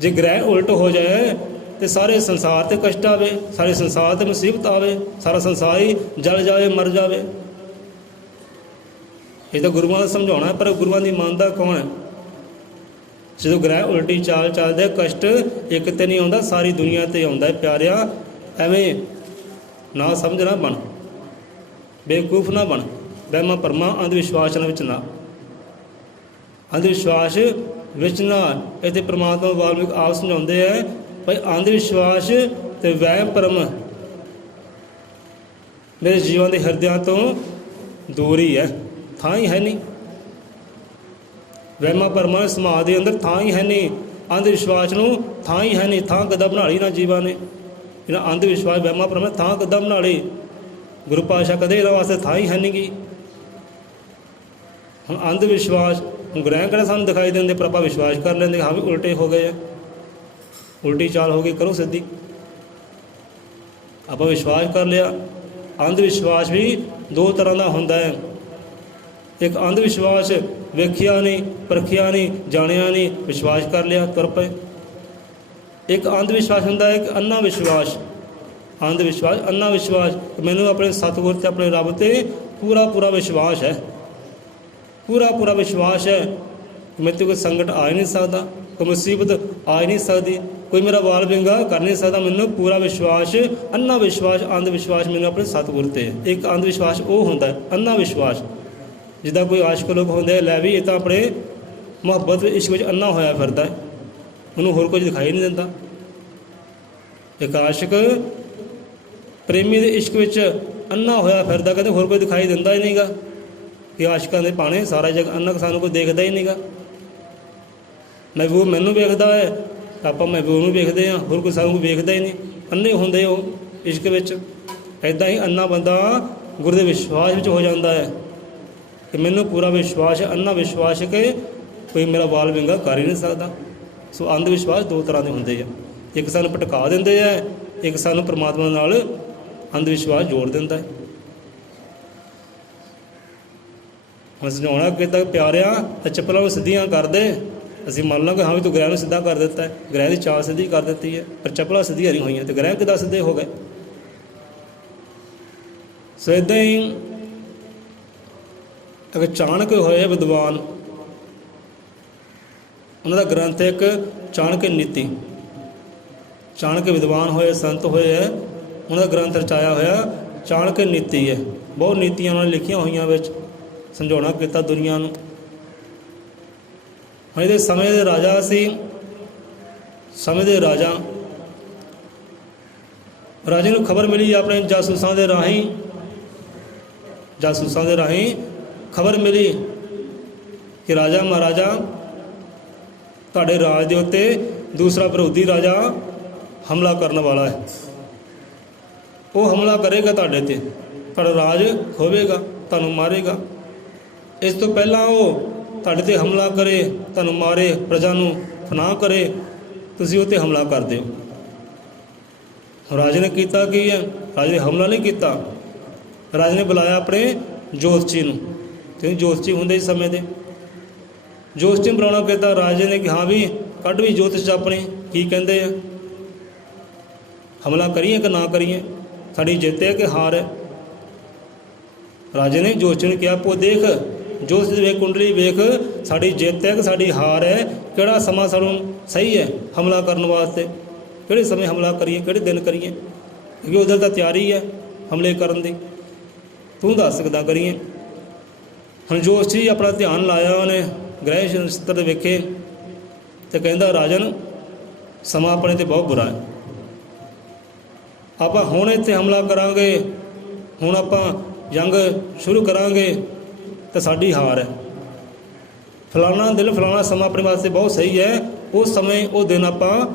ਜੇ ਗ੍ਰਹਿ ਉਲਟ ਹੋ ਜਾਏ ਤੇ ਸਾਰੇ ਸੰਸਾਰ 'ਤੇ ਕਸ਼ਟ ਆਵੇ, ਸਾਰੇ ਸੰਸਾਰ 'ਤੇ ਮੁਸੀਬਤ ਆਵੇ, ਸਾਰਾ ਸੰਸਾਰ ਹੀ ਜਲ ਜਾਵੇ, ਮਰ ਜਾਵੇ। ਇਹ ਤਾਂ ਗੁਰੂਆਂ ਦਾ ਸਮਝਾਉਣਾ, ਪਰ ਗੁਰੂਆਂ ਦੀ ਮੰਨਦਾ ਕੌਣ ਹੈ? ਜਦੋਂ ਗ੍ਰਹਿ ਉਲਟੀ ਚਾਲ ਚੱਲਦੇ, ਕਸ਼ਟ ਇੱਕ 'ਤੇ ਨਹੀਂ ਆਉਂਦਾ, ਸਾਰੀ ਦੁਨੀਆ 'ਤੇ ਆਉਂਦਾ ਹੈ ਪਿਆਰਿਆ। ਐਵੇਂ ਨਾ ਸਮਝ ਨਾ ਬਣ, ਬੇਵਕੂਫ ਨਾ ਬਣ, ਵਹਿਮਾਂ ਭਰਮਾਂ ਅੰਧ ਵਿਸ਼ਵਾਸਾਂ ਵਿੱਚ ਨਾ, ਅੰਧ ਵਿਸ਼ਵਾਸ ਵਿੱਚ ਨਾ। ਇੱਥੇ ਪ੍ਰਮਾਤਮਾ ਵਾਲਮੀਕ ਆਪ ਸਮਝਾਉਂਦੇ ਹੈ ਭਾਈ ਅੰਧ ਵਿਸ਼ਵਾਸ ਅਤੇ ਵਹਿਮ ਭਰਮ ਮੇਰੇ ਜੀਵਨ ਦੇ ਹਿਰਦਿਆਂ ਤੋਂ ਦੂਰ ਹੀ ਹੈ, ਥਾਂ ਹੀ ਹੈ ਨਹੀਂ। ਵਹਿਮਾਂ ਭਰਮਾਂ ਸਮਾਜ ਦੇ ਅੰਦਰ ਥਾਂ ਹੀ ਹੈ ਨਹੀਂ, ਅੰਧ ਵਿਸ਼ਵਾਸ ਨੂੰ ਥਾਂ ਹੀ ਹੈ ਨਹੀਂ। ਥਾਂ ਕਿੱਦਾਂ ਬਣਾ ਲਈ ਨਾ ਜੀਵਾਂ ਨੇ, ਇਹਨਾਂ ਅੰਧ ਵਿਸ਼ਵਾਸ ਵਹਿਮਾਂ ਭਰਮਾਂ ਥਾਂ ਕਿੱਦਾਂ ਬਣਾ ਲਈ? ਗੁਰੂ ਪਾਤਸ਼ਾਹ ਕਦੇ ਇਹਨਾਂ ਵਾਸਤੇ ਥਾਂ ਹੀ ਹੈ ਨਹੀਂ ਗੀ। ਹੁਣ ਅੰਧ ਵਿਸ਼ਵਾਸ, ਹੁਣ ਗ੍ਰਹਿ ਕਿਹੜਾ ਸਾਨੂੰ ਦਿਖਾਈ ਦਿੰਦੇ, ਪਰ ਆਪਾਂ ਵਿਸ਼ਵਾਸ ਕਰ ਲੈਂਦੇ ਹਾਂ ਵੀ ਉਲਟੇ ਹੋ ਗਏ ਆ, ਉਲਟੀ ਚਾਲ ਹੋ ਗਈ, ਕਰੋ ਸਿੱਧੀ। ਆਪਾਂ ਵਿਸ਼ਵਾਸ ਕਰ ਲਿਆ। ਅੰਧ ਵਿਸ਼ਵਾਸ ਵੀ ਦੋ ਤਰ੍ਹਾਂ ਦਾ ਹੁੰਦਾ ਹੈ। ਇੱਕ ਅੰਧ ਵਿਸ਼ਵਾਸ ਵੇਖਿਆ ਨਹੀਂ, ਪਰਖਿਆ ਨਹੀਂ, ਜਾਣਿਆ ਨਹੀਂ, ਵਿਸ਼ਵਾਸ ਕਰ ਲਿਆ, ਤੁਰ ਪਏ। ਇੱਕ ਅੰਧ ਵਿਸ਼ਵਾਸ ਹੁੰਦਾ ਹੈ, ਇੱਕ ਅੰਨਾ ਵਿਸ਼ਵਾਸ। ਅੰਧ ਵਿਸ਼ਵਾਸ, ਅੰਨਾ ਵਿਸ਼ਵਾਸ, ਮੈਨੂੰ ਆਪਣੇ ਸਤਿਗੁਰ 'ਤੇ, ਆਪਣੇ ਰੱਬ 'ਤੇ ਪੂਰਾ ਵਿਸ਼ਵਾਸ ਹੈ, ਪੂਰਾ ਵਿਸ਼ਵਾਸ ਹੈ। ਮੇਰੇ 'ਤੇ ਕੋਈ ਸੰਕਟ ਆ ਹੀ ਨਹੀਂ ਸਕਦਾ, ਕੋਈ ਮੁਸੀਬਤ ਆ ਹੀ ਨਹੀਂ ਸਕਦੀ, ਕੋਈ ਮੇਰਾ ਵਾਲ ਵਿੰਗਾ ਕਰ ਨਹੀਂ ਸਕਦਾ। ਮੈਨੂੰ ਪੂਰਾ ਵਿਸ਼ਵਾਸ, ਅੰਨਾ ਵਿਸ਼ਵਾਸ, ਅੰਧ ਵਿਸ਼ਵਾਸ ਮੈਨੂੰ ਆਪਣੇ ਸਤਿਗੁਰ 'ਤੇ। ਇੱਕ ਅੰਧ ਵਿਸ਼ਵਾਸ ਉਹ ਹੁੰਦਾ ਹੈ, ਅੰਨਾ ਵਿਸ਼ਵਾਸ। ਜਿੱਦਾਂ ਕੋਈ ਆਸ਼ਕ ਲੋਕ ਹੁੰਦੇ, ਲੈ ਵੀ ਇਹ ਤਾਂ ਆਪਣੇ ਮੁਹੱਬਤ ਇਸ਼ਕ ਵਿੱਚ ਅੰਨਾ ਹੋਇਆ ਫਿਰਦਾ, ਉਹਨੂੰ ਹੋਰ ਕੁਝ ਦਿਖਾਈ ਨਹੀਂ ਦਿੰਦਾ। ਇੱਕ ਆਸ਼ਕ ਪ੍ਰੇਮੀ ਦੇ ਇਸ਼ਕ ਵਿੱਚ ਅੰਨਾ ਹੋਇਆ ਫਿਰਦਾ, ਕਹਿੰਦੇ ਹੋਰ ਕੋਈ ਦਿਖਾਈ ਦਿੰਦਾ ਹੀ ਨਹੀਂਗਾ। ਕਿ ਆਸ਼ਕਾਂ ਦੇ ਭਾਣੇ ਸਾਰਾ ਜਗ ਅੰਨਾ, ਸਾਨੂੰ ਕੋਈ ਦੇਖਦਾ ਹੀ ਨਹੀਂਗਾ। ਮਹਿਬੂਬ ਮੈਨੂੰ ਵੇਖਦਾ ਹੈ, ਆਪਾਂ ਮਹਿਬੂਬ ਨੂੰ ਵੇਖਦੇ ਹਾਂ, ਹੋਰ ਕੋਈ ਸਾਨੂੰ ਵੇਖਦਾ ਹੀ ਨਹੀਂ। ਅੰਨੇ ਹੁੰਦੇ ਉਹ ਇਸ਼ਕ ਵਿੱਚ। ਇੱਦਾਂ ਹੀ ਅੰਨਾ ਬੰਦਾ ਗੁਰੂ ਦੇ ਵਿਸ਼ਵਾਸ ਵਿੱਚ ਹੋ ਜਾਂਦਾ ਹੈ ਕਿ ਮੈਨੂੰ ਪੂਰਾ ਵਿਸ਼ਵਾਸ ਹੈ, ਅੰਨਾ ਵਿਸ਼ਵਾਸ ਕਿ ਕੋਈ ਮੇਰਾ ਵਾਲ ਵਿੰਗਾ ਕਰ ਹੀ ਨਹੀਂ ਸਕਦਾ। ਸੋ ਅੰਧ ਵਿਸ਼ਵਾਸ ਦੋ ਤਰ੍ਹਾਂ ਦੇ ਹੁੰਦੇ ਆ। ਇੱਕ ਸਾਨੂੰ ਭਟਕਾ ਦਿੰਦੇ ਆ, ਇੱਕ ਸਾਨੂੰ ਪਰਮਾਤਮਾ ਨਾਲ ਅੰਧ ਵਿਸ਼ਵਾਸ ਜੋੜ ਦਿੰਦਾ ਹੈ। ਹੁਣ ਸਮਝਾਉਣਾ ਕਿੱਦਾਂ ਪਿਆਰਿਆ, ਤਾਂ ਚੱਪਲਾਂ ਨੂੰ ਸਿੱਧੀਆਂ ਕਰ ਦੇ। ਅਸੀਂ ਮੰਨ ਲਾਂਗੇ ਹਾਂ ਵੀ ਤੂੰ ਗ੍ਰਹਿ ਨੂੰ ਸਿੱਧਾ ਕਰ ਦਿੱਤਾ ਹੈ, ਗ੍ਰਹਿ ਦੀ ਚਾਲ ਸਿੱਧੀ ਕਰ ਦਿੱਤੀ ਹੈ, ਪਰ ਚੱਪਲਾਂ ਸਿੱਧੀਆਂ ਨਹੀਂ ਹੋਈਆਂ, ਅਤੇ ਗ੍ਰਹਿ ਕਿੱਦਾਂ ਸਿੱਧੇ ਹੋ ਗਏ? ਸੋ ਇੱਦਾਂ ਹੀ ਇੱਕ ਚਾਣਕ ਹੋਏ ਵਿਦਵਾਨ, ਉਹਨਾਂ ਦਾ ਗ੍ਰੰਥ ਇੱਕ ਚਾਣਕ ਨੀਤੀ। ਚਾਣਕ ਵਿਦਵਾਨ ਹੋਏ, ਸੰਤ ਹੋਏ ਹੈ, ਉਹਨਾਂ ਦਾ ਗ੍ਰੰਥ ਰਚਾਇਆ ਹੋਇਆ ਚਾਣਕ ਨੀਤੀ ਹੈ। ਬਹੁਤ ਨੀਤੀਆਂ ਉਹਨਾਂ ਨੇ ਲਿਖੀਆਂ ਹੋਈਆਂ, ਵਿੱਚ ਸਮਝਾਉਣਾ ਕੀਤਾ ਦੁਨੀਆ ਨੂੰ। ਹੁਣ ਇਹਦੇ ਸਮੇਂ ਦੇ ਰਾਜਾ ਸੀ, ਸਮੇਂ ਦੇ ਰਾਜੇ ਨੂੰ ਖਬਰ ਮਿਲੀ ਆਪਣੇ ਜਾਸੂਸਾਂ ਦੇ ਰਾਹੀਂ ਖਬਰ ਮਿਲੀ ਕਿ ਰਾਜਾ ਮਹਾਰਾਜਾ ਤੁਹਾਡੇ ਰਾਜ ਦੇ ਉੱਤੇ ਦੂਸਰਾ ਵਿਰੋਧੀ ਰਾਜਾ ਹਮਲਾ ਕਰਨ ਵਾਲਾ ਹੈ। ਉਹ ਹਮਲਾ ਕਰੇਗਾ ਤੁਹਾਡੇ 'ਤੇ, ਤੁਹਾਡਾ ਰਾਜ ਖੋਵੇਗਾ, ਤੁਹਾਨੂੰ ਮਾਰੇਗਾ। ਇਸ ਤੋਂ ਪਹਿਲਾਂ ਉਹ ਤੁਹਾਡੇ 'ਤੇ ਹਮਲਾ ਕਰੇ, ਤੁਹਾਨੂੰ ਮਾਰੇ, ਪ੍ਰਜਾ ਨੂੰ ਫਨਾਹ ਕਰੇ, ਤੁਸੀਂ ਉਹ 'ਤੇ ਹਮਲਾ ਕਰ ਦਿਓ। ਰਾਜੇ ਨੇ ਕੀਤਾ ਕੀ ਹੈ? ਰਾਜੇ ਨੇ ਹਮਲਾ ਨਹੀਂ ਕੀਤਾ। ਰਾਜੇ ਨੇ ਬੁਲਾਇਆ ਆਪਣੇ ਜੋਤਸ਼ੀ ਨੂੰ, ਕਿਉਂਕਿ ਜੋਤਸ਼ੀ ਹੁੰਦੇ ਇਸ ਸਮੇਂ ਦੇ। ਜੋਤਸ਼ੀ ਨੂੰ ਬੁਲਾਉਣਾ ਕੀਤਾ ਰਾਜੇ ਨੇ ਕਿ ਹਾਂ ਵੀ ਕੱਢ ਵੀ ਜੋਤਿਸ਼ ਆਪਣੇ ਕੀ ਕਹਿੰਦੇ ਆ, ਹਮਲਾ ਕਰੀਏ ਕਿ ਨਾ ਕਰੀਏ, ਸਾਡੀ ਜਿੱਤ ਹੈ ਕਿ ਹਾਰ ਹੈ। ਰਾਜੇ ਨੇ ਜੋਤਸ਼ੀ ਨੂੰ ਕਿਹਾ, ਪੋ ਦੇਖ ਜੋਤਿਸ਼ ਵੇਖ, ਕੁੰਡਲੀ ਵੇਖ, ਸਾਡੀ ਜਿੱਤ ਹੈ ਕਿ ਸਾਡੀ ਹਾਰ ਹੈ, ਕਿਹੜਾ ਸਮਾਂ ਸਾਨੂੰ ਸਹੀ ਹੈ ਹਮਲਾ ਕਰਨ ਵਾਸਤੇ, ਕਿਹੜੇ ਸਮੇਂ ਹਮਲਾ ਕਰੀਏ, ਕਿਹੜੇ ਦਿਨ ਕਰੀਏ, ਕਿਉਂਕਿ ਉਧਰ ਤਾਂ ਤਿਆਰੀ ਹੈ ਹਮਲੇ ਕਰਨ ਦੀ, ਤੂੰ ਦੱਸ ਕਿੱਦਾਂ ਕਰੀਏ। ਹੁਣ ਜੋਤਸ਼ੀ ਆਪਣਾ ਧਿਆਨ ਲਾਇਆ, ਉਹਨੇ ਗ੍ਰਹਿ ਨਛੱਤਰ ਵੇਖੇ ਅਤੇ ਕਹਿੰਦਾ ਰਾਜਨ ਸਮਾਂ ਆਪਣੇ 'ਤੇ ਬਹੁਤ ਬੁਰਾ ਹੈ, ਆਪਾਂ ਹੁਣ ਇੱਥੇ ਹਮਲਾ ਕਰਾਂਗੇ, ਹੁਣ ਆਪਾਂ ਜੰਗ ਸ਼ੁਰੂ ਕਰਾਂਗੇ ਤਾਂ ਸਾਡੀ ਹਾਰ ਹੈ। ਫਲਾਣਾ ਦਿਨ ਫਲਾਣਾ ਸਮਾਂ ਆਪਣੇ ਵਾਸਤੇ ਬਹੁਤ ਸਹੀ ਹੈ, ਉਸ ਸਮੇਂ ਉਹ ਦਿਨ ਆਪਾਂ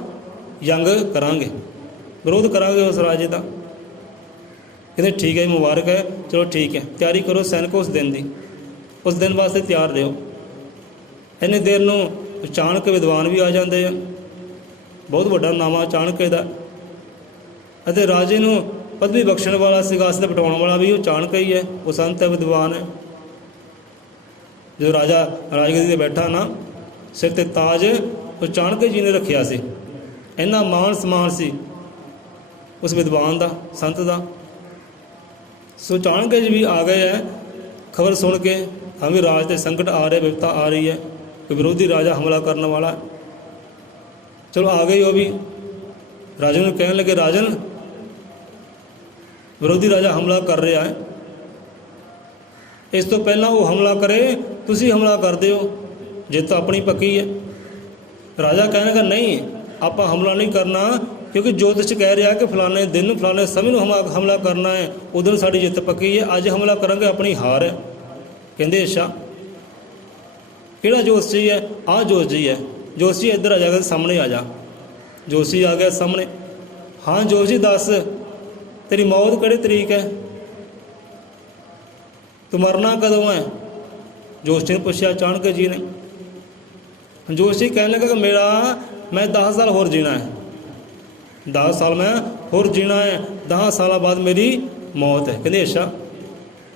ਜੰਗ ਕਰਾਂਗੇ, ਵਿਰੋਧ ਕਰਾਂਗੇ ਉਸ ਰਾਜੇ ਦਾ। ਕਹਿੰਦੇ ਠੀਕ ਹੈ, ਮੁਬਾਰਕ ਹੈ, ਚਲੋ ਠੀਕ ਹੈ, ਤਿਆਰੀ ਕਰੋ ਸੈਨਿਕ ਉਸ ਦਿਨ ਦੀ, ਉਸ ਦਿਨ ਵਾਸਤੇ ਤਿਆਰ ਰਹੋ। ਇੰਨੀ ਦੇਰ ਨੂੰ ਅਚਾਨਕ ਵਿਦਵਾਨ ਵੀ ਆ ਜਾਂਦੇ ਆ, ਬਹੁਤ ਵੱਡਾ ਨਾਮਾ ਚਾਣਕੇ ਦਾ, ਅਤੇ ਰਾਜੇ ਨੂੰ ਪਦਵੀ ਬਖਸ਼ਣ ਵਾਲਾ, ਸਿੰਘਾਸਨ ਪਟਾਉਣ ਵਾਲਾ ਵੀ ਉਹ ਚਾਣਕ ਹੀ ਹੈ, ਉਹ ਸੰਤ ਹੈ, ਵਿਦਵਾਨ ਹੈ। ਜਦੋਂ ਰਾਜਾ ਰਾਜਗੱਦੀ 'ਤੇ ਬੈਠਾ ਨਾ, ਸਿਰ 'ਤੇ ਤਾਜ ਉਹ ਚਾਣਕੇ ਜੀ ਨੇ ਰੱਖਿਆ ਸੀ। ਇੰਨਾ ਮਾਣ ਸਨਮਾਨ ਸੀ ਉਸ ਵਿਦਵਾਨ ਦਾ, ਸੰਤ ਦਾ। ਸੋ ਚਾਣਕੇ ਜੀ ਵੀ ਆ ਗਏ ਹੈ ਖਬਰ ਸੁਣ ਕੇ, ਹਾਂ ਵੀ ਰਾਜ 'ਤੇ ਸੰਕਟ ਆ ਰਿਹਾ, ਵਿਪਤਾ ਆ ਰਹੀ ਹੈ, ਕਿ ਵਿਰੋਧੀ ਰਾਜਾ ਹਮਲਾ ਕਰਨ ਵਾਲਾ। ਚਲੋ ਆ ਗਏ ਉਹ ਵੀ, ਰਾਜੇ ਨੂੰ ਕਹਿਣ ਲੱਗੇ, ਰਾਜਨ ਵਿਰੋਧੀ ਰਾਜਾ ਹਮਲਾ ਕਰ ਰਿਹਾ ਹੈ, ਇਸ ਤੋਂ ਪਹਿਲਾਂ ਉਹ ਹਮਲਾ ਕਰੇ, ਤੁਸੀਂ ਹਮਲਾ ਕਰਦੇ ਹੋ, ਜਿੱਤ ਆਪਣੀ ਪੱਕੀ ਹੈ। ਰਾਜਾ ਕਹਿਣਗਾ ਨਹੀਂ, ਆਪਾਂ ਹਮਲਾ ਨਹੀਂ ਕਰਨਾ, ਕਿਉਂਕਿ ਜੋਤਿਸ਼ ਕਹਿ ਰਿਹਾ ਕਿ ਫਲਾਣੇ ਦਿਨ ਫਲਾਣੇ ਸਮੇਂ ਨੂੰ ਹਮਲਾ ਕਰਨਾ ਹੈ, ਉਦੋਂ ਸਾਡੀ ਜਿੱਤ ਪੱਕੀ ਹੈ, ਅੱਜ ਹਮਲਾ ਕਰਾਂਗੇ ਆਪਣੀ ਹਾਰ ਹੈ। ਕਹਿੰਦੇ ਅੱਛਾ ਕਿਹੜਾ ਜੋਤਸ਼ੀ ਹੈ? ਆਹ ਜੋਤਸ਼ੀ ਹੈ। ਜੋਤਸ਼ੀ ਇੱਧਰ ਆ ਜਾ ਕੇ ਸਾਹਮਣੇ ਆ ਜਾ। ਜੋਤਸ਼ੀ ਆ ਗਿਆ ਸਾਹਮਣੇ। ਹਾਂ ਜੋਤਸ਼ੀ ਦੱਸ, ਤੇਰੀ ਮੌਤ ਕਿਹੜੇ ਤਰੀਕ ਹੈ? ਤੂੰ ਮਰਨਾ ਕਦੋਂ ਹੈ? ਜੋਤਸ਼ੀ ਨੇ ਪੁੱਛਿਆ ਚਾਣਕੇ ਜੀ ਨੇ। ਜੋਤਸ਼ੀ ਕਹਿਣ ਲੱਗਾ ਕਿ ਮੈਂ 10 ਸਾਲ ਹੋਰ ਜੀਣਾ ਹੈ, 10 ਸਾਲ ਮੈਂ ਹੋਰ ਜੀਣਾ ਹੈ, 10 ਸਾਲਾਂ ਬਾਅਦ ਮੇਰੀ ਮੌਤ ਹੈ। ਕਹਿੰਦੇ ਅੱਛਾ,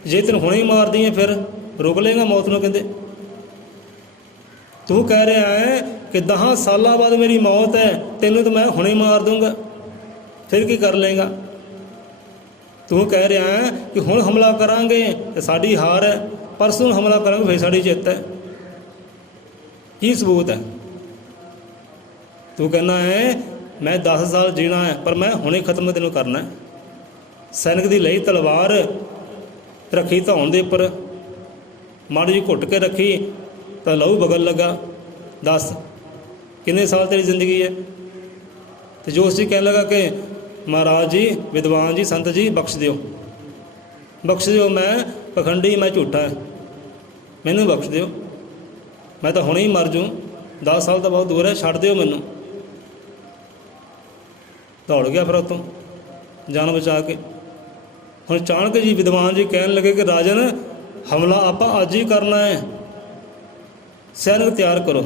ਜੇ ਤੈਨੂੰ ਹੁਣੇ ਹੀ ਮਾਰਦੀ ਹੈ ਫਿਰ ਰੁਕ ਲੇਗਾ ਮੌਤ ਨੂੰ? ਕਹਿੰਦੇ ਤੂੰ ਕਹਿ ਰਿਹਾ ਹੈ ਕਿ 10 ਸਾਲਾਂ ਬਾਅਦ ਮੇਰੀ ਮੌਤ ਹੈ, ਤੈਨੂੰ ਤਾਂ ਮੈਂ ਹੁਣੇ ਹੀ ਮਾਰ ਦੂੰਗਾ, ਫਿਰ ਕੀ ਕਰ ਲੇਗਾ? ਤੂੰ ਕਹਿ ਰਿਹਾ ਹੈ ਕਿ ਹੁਣ ਹਮਲਾ ਕਰਾਂਗੇ ਤੇ ਸਾਡੀ ਹਾਰ ਹੈ, ਪਰਸੋਂ ਹਮਲਾ ਕਰਾਂਗੇ ਫਿਰ ਸਾਡੀ ਜਿੱਤ ਹੈ। ਕੀ ਸਬੂਤ ਹੈ? ਤੂੰ ਕਹਿੰਦਾ ਹੈ ਮੈਂ 10 ਸਾਲ ਜੀਣਾ ਹੈ, ਪਰ ਮੈਂ ਹੁਣੇ ਖਤਮ ਤੈਨੂੰ ਕਰਨਾ ਹੈ। ਸੈਨਿਕ ਦੀ ਲਈ ਤਲਵਾਰ ਰੱਖੀ ਧੌਣ ਦੇ ਉੱਪਰ, ਮਾੜੀ ਜਿਹੀ ਘੁੱਟ ਕੇ ਰੱਖੀ ਤਾਂ ਲਹੂ ਬਗਲ ਲੱਗਾ। ਦੱਸ ਕਿੰਨੇ ਸਾਲ ਤੇਰੀ ਜ਼ਿੰਦਗੀ ਹੈ? ਤੇ ਜੋਤਸ਼ੀ ਕਹਿਣ ਲੱਗਾ ਕਿ ਮਹਾਰਾਜ ਜੀ, ਵਿਦਵਾਨ ਜੀ, ਸੰਤ ਜੀ, ਬਖਸ਼ ਦਿਓ, ਬਖਸ਼ ਦਿਓ, ਮੈਂ ਪਖੰਡੀ, ਮੈਂ ਝੂਠਾ ਹੈ, ਮੈਨੂੰ ਬਖਸ਼ ਦਿਓ, ਮੈਂ ਤਾਂ ਹੁਣੇ ਹੀ ਮਰ ਜੂੰ, 10 ਸਾਲ ਤਾਂ ਬਹੁਤ ਦੂਰ ਹੈ, ਛੱਡ ਦਿਓ ਮੈਨੂੰ। ਦੌੜ ਗਿਆ ਫਿਰ ਉੱਥੋਂ ਜਾਨ ਬਚਾ ਕੇ। ਹੁਣ ਚਾਣਕੇ ਜੀ ਵਿਦਵਾਨ ਜੀ ਕਹਿਣ ਲੱਗੇ ਕਿ ਰਾਜਨ ਹਮਲਾ ਆਪਾਂ ਅੱਜ ਹੀ ਕਰਨਾ ਹੈ, ਸੈਨਿਕ ਤਿਆਰ ਕਰੋ,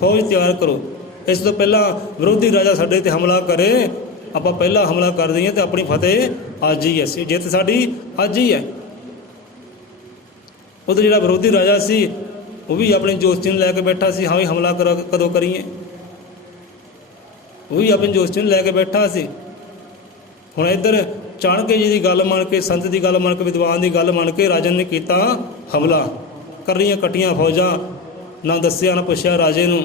ਫੌਜ ਤਿਆਰ ਕਰੋ, ਇਸ ਤੋਂ ਪਹਿਲਾਂ ਵਿਰੋਧੀ ਰਾਜਾ ਸਾਡੇ 'ਤੇ ਹਮਲਾ ਕਰੇ, ਆਪਾਂ ਪਹਿਲਾਂ ਹਮਲਾ ਕਰ ਦਈਏ ਅਤੇ ਆਪਣੀ ਫਤਿਹ ਅੱਜ ਹੀ ਹੈ, ਜਿੱਤ ਸਾਡੀ ਅੱਜ ਹੀ ਹੈ। ਉਦੋਂ ਜਿਹੜਾ ਵਿਰੋਧੀ ਰਾਜਾ ਸੀ ਉਹ ਵੀ ਆਪਣੇ ਜੋਤਸ਼ੀ ਨੂੰ ਲੈ ਕੇ ਬੈਠਾ ਸੀ, ਹਾਂ ਵੀ ਹਮਲਾ ਕਦੋਂ ਕਰੀਏ, ਉਹ ਵੀ ਆਪਣੇ ਜੋਤਸ਼ੀ ਨੂੰ ਲੈ ਕੇ ਬੈਠਾ ਸੀ। ਹੁਣ ਇੱਧਰ ਚਾਣਕੇ ਜੀ ਦੀ ਗੱਲ ਮੰਨ ਕੇ, ਸੰਤ ਦੀ ਗੱਲ ਮੰਨ ਕੇ, ਵਿਦਵਾਨ ਦੀ ਗੱਲ ਮੰਨ ਕੇ ਰਾਜਨ ਨੇ ਕੀਤਾ ਹਮਲਾ। ਕਰ ਰਹੀਆਂ ਕੱਟੀਆਂ ਫੌਜਾਂ, ਨਾ ਦੱਸਿਆ ਨਾ ਪੁੱਛਿਆ ਰਾਜੇ ਨੂੰ,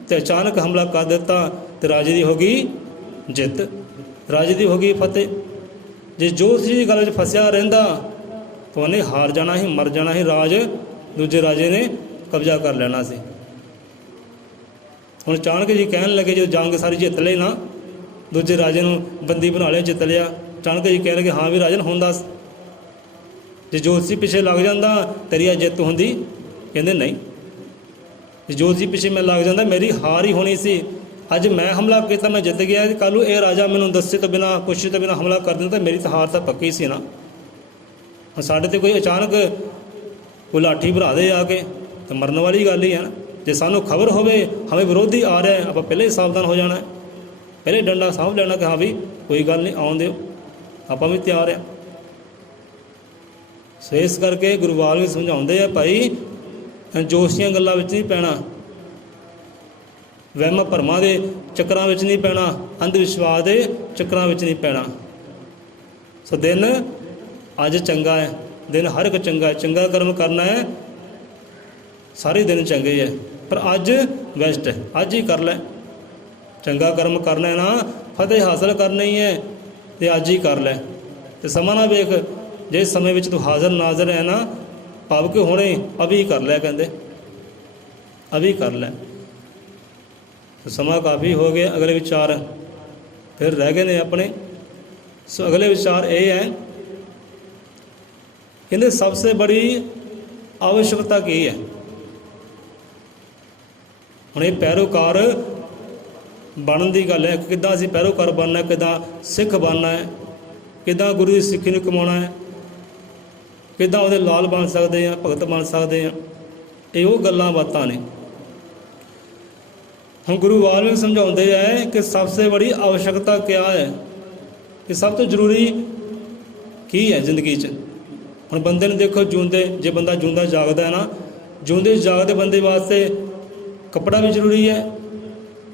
ਅਤੇ ਅਚਾਨਕ ਹਮਲਾ ਕਰ ਦਿੱਤਾ ਅਤੇ ਰਾਜੇ ਦੀ ਹੋ ਗਈ ਜਿੱਤ, ਰਾਜੇ ਦੀ ਹੋ ਗਈ ਫਤਿਹ। ਜੇ ਜੋਤਸ਼ੀ ਦੀ ਗੱਲ ਵਿੱਚ ਫਸਿਆ ਰਹਿੰਦਾ ਤਾਂ ਉਹਨੇ ਹਾਰ ਜਾਣਾ ਸੀ, ਮਰ ਜਾਣਾ ਸੀ, ਰਾਜ ਦੂਜੇ ਰਾਜੇ ਨੇ ਕਬਜ਼ਾ ਕਰ ਲੈਣਾ ਸੀ। ਹੁਣ ਚਾਣਕੇ ਜੀ ਕਹਿਣ ਲੱਗੇ ਜਦੋਂ ਜੰਗ ਸਾਰੀ ਜਿੱਤ ਲਈ ਨਾ, ਦੂਜੇ ਰਾਜੇ ਨੂੰ ਬੰਦੀ ਬਣਾ ਲਿਆ, ਜਿੱਤ ਲਿਆ, ਚਾਣਕੇ ਜੀ ਕਹਿਣ ਲੱਗੇ ਹਾਂ ਵੀ ਰਾਜਨ ਹੁਣ ਦੱਸ, ਜੇ ਜੋਤਸ਼ੀ ਪਿੱਛੇ ਲੱਗ ਜਾਂਦਾ ਤੇਰੀ ਜਿੱਤ ਹੁੰਦੀ? ਕਹਿੰਦੇ ਨਹੀਂ, ਜੇ ਜੋਤਸ਼ੀ ਪਿੱਛੇ ਮੈਂ ਲੱਗ ਜਾਂਦਾ ਮੇਰੀ ਹਾਰ ਹੀ ਹੋਣੀ ਸੀ। ਅੱਜ ਮੈਂ ਹਮਲਾ ਕੀਤਾ, ਮੈਂ ਜਿੱਤ ਗਿਆ, ਕੱਲ੍ਹ ਨੂੰ ਇਹ ਰਾਜਾ ਮੈਨੂੰ ਦੱਸੇ ਤੋਂ ਬਿਨਾਂ, ਪੁੱਛੇ ਤੋਂ ਬਿਨਾਂ ਹਮਲਾ ਕਰ ਦਿੰਦਾ ਤਾਂ ਮੇਰੀ ਤਾਂ ਹਾਰ ਤਾਂ ਪੱਕੀ ਸੀ ਨਾ। ਹੁਣ ਸਾਡੇ 'ਤੇ ਕੋਈ ਅਚਾਨਕ ਕੋਈ ਲਾਠੀ ਭਰਾ ਦੇ ਆ ਕੇ ਤਾਂ ਮਰਨ ਵਾਲੀ ਗੱਲ ਹੀ ਹੈ ਨਾ। ਜੇ ਸਾਨੂੰ ਖਬਰ ਹੋਵੇ ਹਮੇ ਵਿਰੋਧੀ ਆ ਰਿਹਾ, ਆਪਾਂ ਪਹਿਲੇ ਹੀ ਸਾਵਧਾਨ ਹੋ ਜਾਣਾ, ਪਹਿਲੇ ਡੰਡਾ ਸਾਂਭ ਲੈਣਾ ਕਿ ਹਾਂ ਵੀ ਕੋਈ ਗੱਲ ਨਹੀਂ, ਆਉਣ ਦਿਓ, ਆਪਾਂ ਵੀ ਤਿਆਰ ਹਾਂ। ਸੋ ਇਸ ਕਰਕੇ ਗੁਰੂਵਾਲ ਵੀ ਸਮਝਾਉਂਦੇ ਆ, ਭਾਈ ਜੋਤਸ਼ੀਆਂ ਗੱਲਾਂ ਵਿੱਚ ਨਹੀਂ ਪੈਣਾ, ਵਹਿਮਾਂ ਭਰਮਾਂ ਦੇ ਚੱਕਰਾਂ ਵਿੱਚ ਨਹੀਂ ਪੈਣਾ, ਅੰਧ ਵਿਸ਼ਵਾਸ ਦੇ ਚੱਕਰਾਂ ਵਿੱਚ ਨਹੀਂ ਪੈਣਾ। ਸੋ ਦਿਨ ਅੱਜ ਚੰਗਾ ਹੈ, ਦਿਨ ਹਰ ਇੱਕ ਚੰਗਾ, ਚੰਗਾ ਕਰਮ ਕਰਨਾ ਹੈ, ਸਾਰੇ ਦਿਨ ਚੰਗੇ ਹੈ, ਪਰ ਅੱਜ ਬੈਸਟ ਹੈ, ਅੱਜ ਹੀ ਕਰ ਲੈ। ਚੰਗਾ ਕਰਮ ਕਰਨਾ ਹੈ ਨਾ, ਫਤਿਹ ਹਾਸਲ ਕਰਨੀ ਹੈ ਤੇ ਅੱਜ ਹੀ ਕਰ ਲੈ। ਤੇ ਸਮਾਂ ਨਾ ਵੇਖ, ਜੇ ਸਮੇਂ ਵਿੱਚ ਤੂੰ ਹਾਜ਼ਰ ਨਾਜ਼ਰ ਹੈ ਨਾ, ਭਾਵ ਕਿ ਹੁਣੇ ਅਭੀ ਕਰ ਲੈ, ਕਹਿੰਦੇ ਅਭੀ ਕਰ ਲੈ। ਸਮਾਂ ਕਾਫੀ ਹੋ ਗਿਆ, ਅਗਲੇ ਵਿਚਾਰ ਫਿਰ ਰਹਿ ਗਏ ਨੇ ਆਪਣੇ। सो अगले विचार ये है, कहते सबसे बड़ी आवश्यकता की है। हुण ये पैरोकार बनने की गल है, किद्दां असीं पैरोकार बनना है, किद्दां सिख बनना है, किद्दां गुरु की सिक्खी नूं कमाउणा है, किद्दां उहदे लाल बन सकते हैं, भगत बन सकते हैं। ये वो गल्लां बातां ने। हम गुरु वाल्मीकि समझाते हैं कि सबसे बड़ी आवश्यकता क्या है, कि सब तो जरूरी की है जिंदगी च। हम बंदे ने देखो जूंदे, जे बंदा जूंदा जागदा है ना, जूंदे जागदे बंदे वास्ते कपड़ा भी जरूरी है,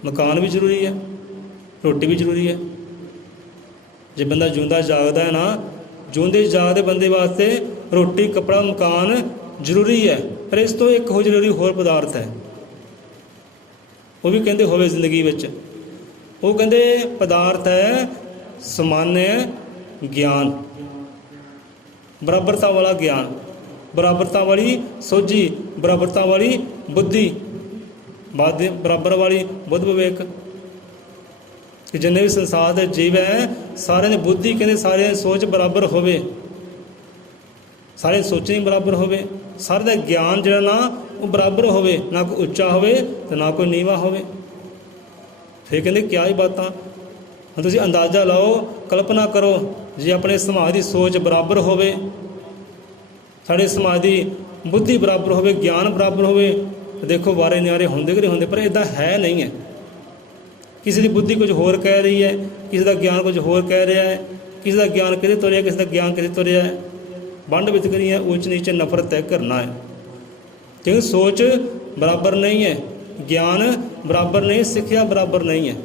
मकान भी जरूरी है, रोटी भी जरूरी है। जे बंदा जूंदा जागदा है ना, जूंदे जागदे बंदे वास्ते रोटी कपड़ा मकान जरूरी है। पर इस तो एक हो जरूरी होर पदार्थ है, वो भी कहते होवे जिंदगी विच। वो कहते पदार्थ है सामान्य ज्ञान, बराबरता वाला ज्ञान, बराबरता वाली सोझी, बराबरता वाली बुद्धि, बराबर वाली बुद्ध विवेक। कि जिन्ने भी संसार के जीव है सारे ने बुद्धि कहते सारे सोच बराबर होवे, सारे सोचनी बराबर होवे, सारे का ज्ञान जिहड़ा ना वो बराबर होवे, ना कोई उच्चा होवे तो ना कोई नीवा होवे। फिर कहते क्या ही बातां। हुण तुसीं अंदाज़ा लाओ, कल्पना करो, जे अपने समाज की सोच बराबर होवे, साढ़े समाज की बुद्धि बराबर होवे, ज्ञान बराबर होवे, तो देखो वारे न्यारे होंदे कि नहीं होंदे। पर इदां है नहीं है। किसी की बुद्धि कुछ होर कह रही है, किसी का ज्ञान कुछ होर कह रहा है, किसी का ज्ञान किते तुरिया, किसी का ज्ञान किते तुरिया है। वंड वितकरी है, ऊच नीच नफरत तय करना है, क्योंकि सोच बराबर नहीं है, ज्ञान बराबर नहीं, सिक्ख्या बराबर नहीं है।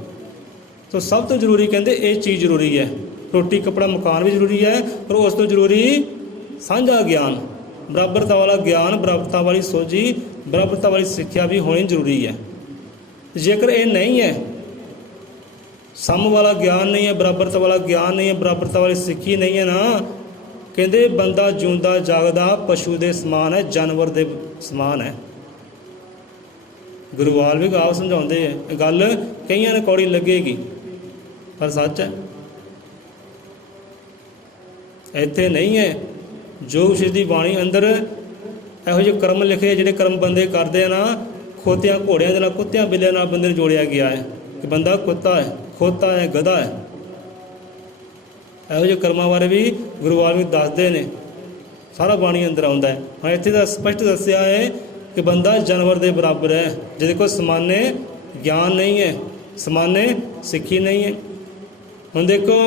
तो सब तो जरूरी कहते ये चीज़ जरूरी है, रोटी कपड़ा मकान भी जरूरी है, पर उस तो जरूरी साझा ज्ञान, बराबरता वाला ज्ञान, बराबरता वाली सोझी, बराबरता वाली सिक्ख्या भी होनी जरूरी है। जेकर ये नहीं है, सम वाला ज्ञान नहीं है, बराबरता वाला ज्ञान नहीं है, बराबरता वाली सिक्खी नहीं है ना, कहते बंदा जूंदा जागदा पशु के समान है, जानवर के समान है। गुरु वाल्मीकि आप समझाते हैं गल, कई ने कौड़ी लगेगी पर सच है। इत्थे नहीं है जोग श्री दी बाणी अंदर इहो ਜਿਹੇ कर्म लिखे, जिहड़े कर्म बंदे करते हैं ना, खोतियां घोड़ियां दे नाल कुत्तियां बिल्लियां नाल बंदे नूं जोड़िया गया है कि बंदा कुत्ता है, खोता है, गधा है। इहो ਜਿਹੇ कर्मां बारे भी गुरु वाल्मीकि दसदे ने, सारा बाणी अंदर आउंदा है। हाँ इत्थे तां स्पष्ट दस्सिया है कि बंदा जानवर के बराबर है, जिहदे कोल समान्य ज्ञान नहीं है, समान्य सिक्खी नहीं है। हुण देखो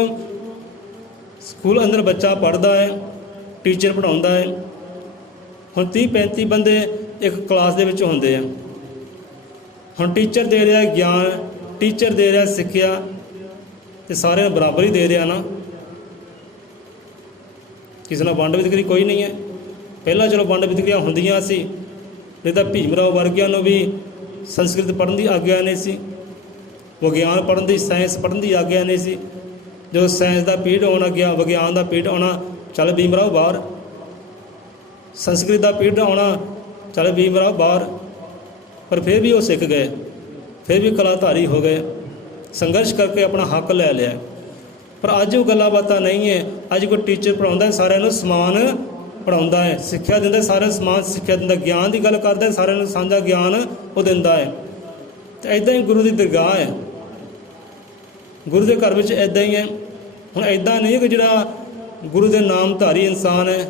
स्कूल अंदर बच्चा पढ़ता है, टीचर पढ़ाउंदा है, हुण 30-35 बंदे एक क्लास दे विच हुंदे आ। हुण टीचर दे रहा ज्ञान, टीचर दे रहा सिक्ख्या, तो सारे बराबर ही दे रहा ना, किसी नाल वंड वितकरी कोई नहीं है। पहला चलो वंड वितकरियां हुंदियां सी, नहीं तो भीमराव वर्गियां नूं भी संस्कृत पढ़न की आग्या नहीं सी, विज्ञान पढ़न की, साइंस पढ़न की आग्या नहीं सी। जो साइंस का पीरियड आना गया, विज्ञान का पीरियड आना, चल भीमराव बाहर, संस्कृत का पीरियड आना, चल भीमराव बाहर। पर फिर भी वो सिख गए, फिर भी कलाधारी हो गए, संघर्ष करके अपना हक लै लिया। पर अज वो गल्लां बातां नहीं है। अज कोई टीचर पढ़ाउंदा सारिਆਂ ਨੂੰ समान पढ़ाउंदा है, सिक्ख्या दिंदा सारिਆਂ ਨੂੰ समान सिक्ख्या दिंदा, ज्ञान की गल करदा सारिਆਂ ਨੂੰ साझा ज्ञान वो दिंदा है। तो इदां ही गुरु की दरगाह है, गुरु के घर में इदां ही है। हुण इदां नहीं कि जिहड़ा गुरु के नामधारी इंसान है,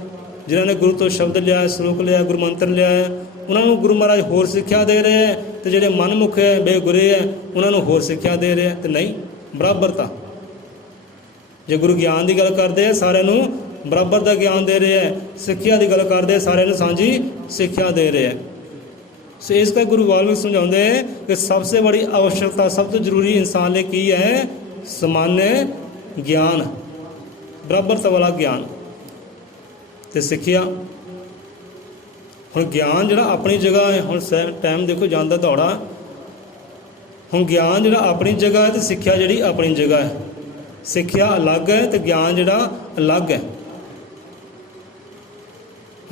जिन्होंने गुरु तो शब्द लिया, श्लोक लिया, गुरु मंत्र लिया है, उन्होंने गुरु महाराज होर सिक्ख्या दे रहे हैं, तो जिहड़े मनमुख है, बेगुरे है, उन्होंने होर सिक्ख्या दे रहे हैं। तो नहीं, बराबरता। जे गुरु ज्ञान की गल करते हैं सारिਆਂ ਨੂੰ बराबर का ज्ञान दे रहे हैं, सिक्ख्या की गल करते हैं सारिਆਂ ਨੂੰ सांझी सिक्ख्या दे रहे हैं। सो इसका गुरु वाल्मीकि समझाते हैं कि सबसे बड़ी आवश्यकता, सब तो जरूरी इंसान ने की है सामान्य ज्ञान, बराबरता वाला ज्ञान ते सिक्ख्या। हुण ज्ञान जिहड़ा अपनी जगह है, हुण टाइम देखो जांदा दौड़ा, हुण ज्ञान जिहड़ा अपनी जगह है तो सिक्ख्या जिहड़ी अपनी जगह है। सिक्ख्या अलग है तो ज्ञान जिहड़ा अलग है।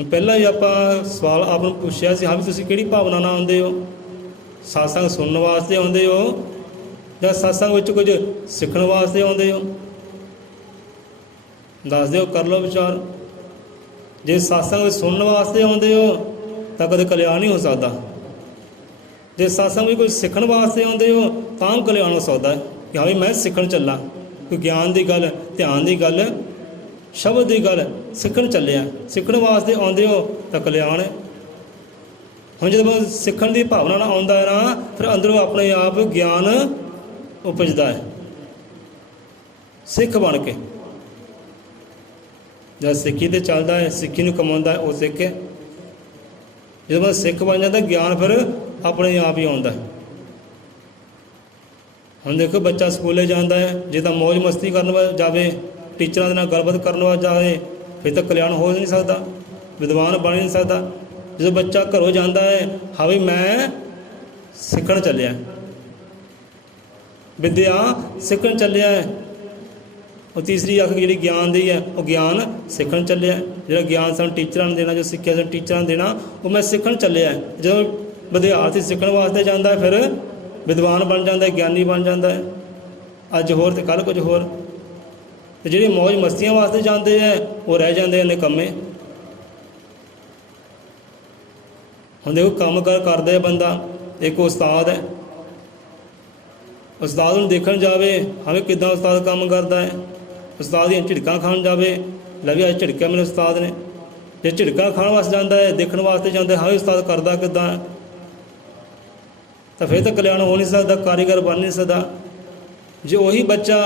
पहला ही आप सवाल आपने पूछा सी, हाँ भी तुसीं किहड़ी भावना नाल आउंदे हो, सत्संग सुनने वास्ते आउंदे हो या सत्संग विच कुछ सीखण वास्ते आउंदे हो। ਦੱਸ ਦਿਓ, ਕਰ ਲਓ ਵਿਚਾਰ। ਜੇ ਸਤਸੰਗ ਸੁਣਨ ਵਾਸਤੇ ਆਉਂਦੇ ਹੋ ਤਾਂ ਕਦੇ ਕਲਿਆਣ ਨਹੀਂ ਹੋ ਸਕਦਾ। ਜੇ ਸਤਸੰਗ ਵੀ ਕੋਈ ਸਿੱਖਣ ਵਾਸਤੇ ਆਉਂਦੇ ਹੋ ਤਾਂ ਕਲਿਆਣ ਹੋ ਸਕਦਾ ਹੈ ਕਿ ਹਾਂ ਵੀ ਮੈਂ ਸਿੱਖਣ ਚੱਲਾਂ। ਕੋਈ ਗਿਆਨ ਦੀ ਗੱਲ, ਧਿਆਨ ਦੀ ਗੱਲ, ਸ਼ਬਦ ਦੀ ਗੱਲ ਸਿੱਖਣ ਚੱਲਿਆ। ਸਿੱਖਣ ਵਾਸਤੇ ਆਉਂਦੇ ਹੋ ਤਾਂ ਕਲਿਆਣ ਹੈ। ਹੁਣ ਜਦੋਂ ਸਿੱਖਣ ਦੀ ਭਾਵਨਾ ਨਾਲ ਆਉਂਦਾ ਹੈ ਨਾ, ਫਿਰ ਅੰਦਰੋਂ ਆਪਣੇ ਆਪ ਗਿਆਨ ਉਪਜਦਾ ਹੈ। ਸਿੱਖ ਬਣ ਕੇ ਜਦ ਸਿੱਖੀ 'ਤੇ ਚੱਲਦਾ ਹੈ, ਸਿੱਖੀ ਨੂੰ ਕਮਾਉਂਦਾ ਹੈ, ਉਹ ਸਿੱਖ ਹੈ। ਜਦੋਂ ਮੈਂ ਸਿੱਖ ਬਣ ਜਾਂਦਾ, ਗਿਆਨ ਫਿਰ ਆਪਣੇ ਆਪ ਹੀ ਆਉਂਦਾ। ਹੁਣ ਦੇਖੋ, ਬੱਚਾ ਸਕੂਲੇ ਜਾਂਦਾ ਹੈ, ਜੇ ਤਾਂ ਮੌਜ ਮਸਤੀ ਕਰਨ ਜਾਵੇ, ਟੀਚਰਾਂ ਦੇ ਨਾਲ ਗੱਲਬਾਤ ਕਰਨ ਵਾ ਜਾਵੇ, ਫਿਰ ਤਾਂ ਕਲਿਆਣ ਹੋ ਨਹੀਂ ਸਕਦਾ, ਵਿਦਵਾਨ ਬਣ ਨਹੀਂ ਸਕਦਾ। ਜਦੋਂ ਬੱਚਾ ਘਰੋਂ ਜਾਂਦਾ ਹੈ, ਹਾਂ ਵੀ ਮੈਂ ਸਿੱਖਣ ਚੱਲਿਆ, ਵਿਦਿਆ ਸਿੱਖਣ ਚੱਲਿਆ ਹੈ। ਉਹ ਤੀਸਰੀ ਅੱਖ ਜਿਹੜੀ ਗਿਆਨ ਦੀ ਹੈ, ਉਹ ਗਿਆਨ ਸਿੱਖਣ ਚੱਲਿਆ। ਜਿਹੜਾ ਗਿਆਨ ਸਾਨੂੰ ਟੀਚਰਾਂ ਨੂੰ ਦੇਣਾ, ਜੋ ਸਿੱਖਿਆ ਸਾਨੂੰ ਟੀਚਰਾਂ ਨੂੰ ਦੇਣਾ, ਉਹ ਮੈਂ ਸਿੱਖਣ ਚੱਲਿਆ। ਜਦੋਂ ਵਿਦਿਆਰਥੀ ਸਿੱਖਣ ਵਾਸਤੇ ਜਾਂਦਾ, ਫਿਰ ਵਿਦਵਾਨ ਬਣ ਜਾਂਦਾ, ਗਿਆਨੀ ਬਣ ਜਾਂਦਾ ਹੈ। ਅੱਜ ਹੋਰ ਅਤੇ ਕੱਲ੍ਹ ਕੁਝ ਹੋਰ। ਅਤੇ ਜਿਹੜੇ ਮੌਜ ਮਸਤੀਆਂ ਵਾਸਤੇ ਜਾਂਦੇ ਹੈ, ਉਹ ਰਹਿ ਜਾਂਦੇ ਹਨ ਨਿਕੰਮੇ। ਹੁਣ ਦੇਖੋ, ਕੰਮ ਕਰਦੇ ਬੰਦਾ, ਇੱਕ ਉਸਤਾਦ ਹੈ, ਉਸਤਾਦ ਨੂੰ ਦੇਖਣ ਜਾਵੇ, ਹਾਂ ਵੀ ਕਿੱਦਾਂ ਉਸਤਾਦ ਕੰਮ ਕਰਦਾ ਹੈ। ਉਸਤਾਦ ਦੀਆਂ ਝਿੜਕਾਂ ਖਾਣ ਜਾਵੇ, ਲੈ ਵੀ ਅੱਜ ਝਿੜਕਿਆ ਮੇਰੇ ਉਸਤਾਦ ਨੇ। ਜੇ ਝਿੜਕਾਂ ਖਾਣ ਵਾਸਤੇ ਜਾਂਦਾ ਹੈ, ਦੇਖਣ ਵਾਸਤੇ ਜਾਂਦਾ, ਹਾਂ ਵੀ ਉਸਤਾਦ ਕਰਦਾ ਕਿੱਦਾਂ ਹੈ, ਤਾਂ ਫਿਰ ਤਾਂ ਕਲਿਆਣ ਹੋ ਨਹੀਂ ਸਕਦਾ, ਕਾਰੀਗਰ ਬਣ ਨਹੀਂ ਸਕਦਾ। ਜੇ ਉਹੀ ਬੱਚਾ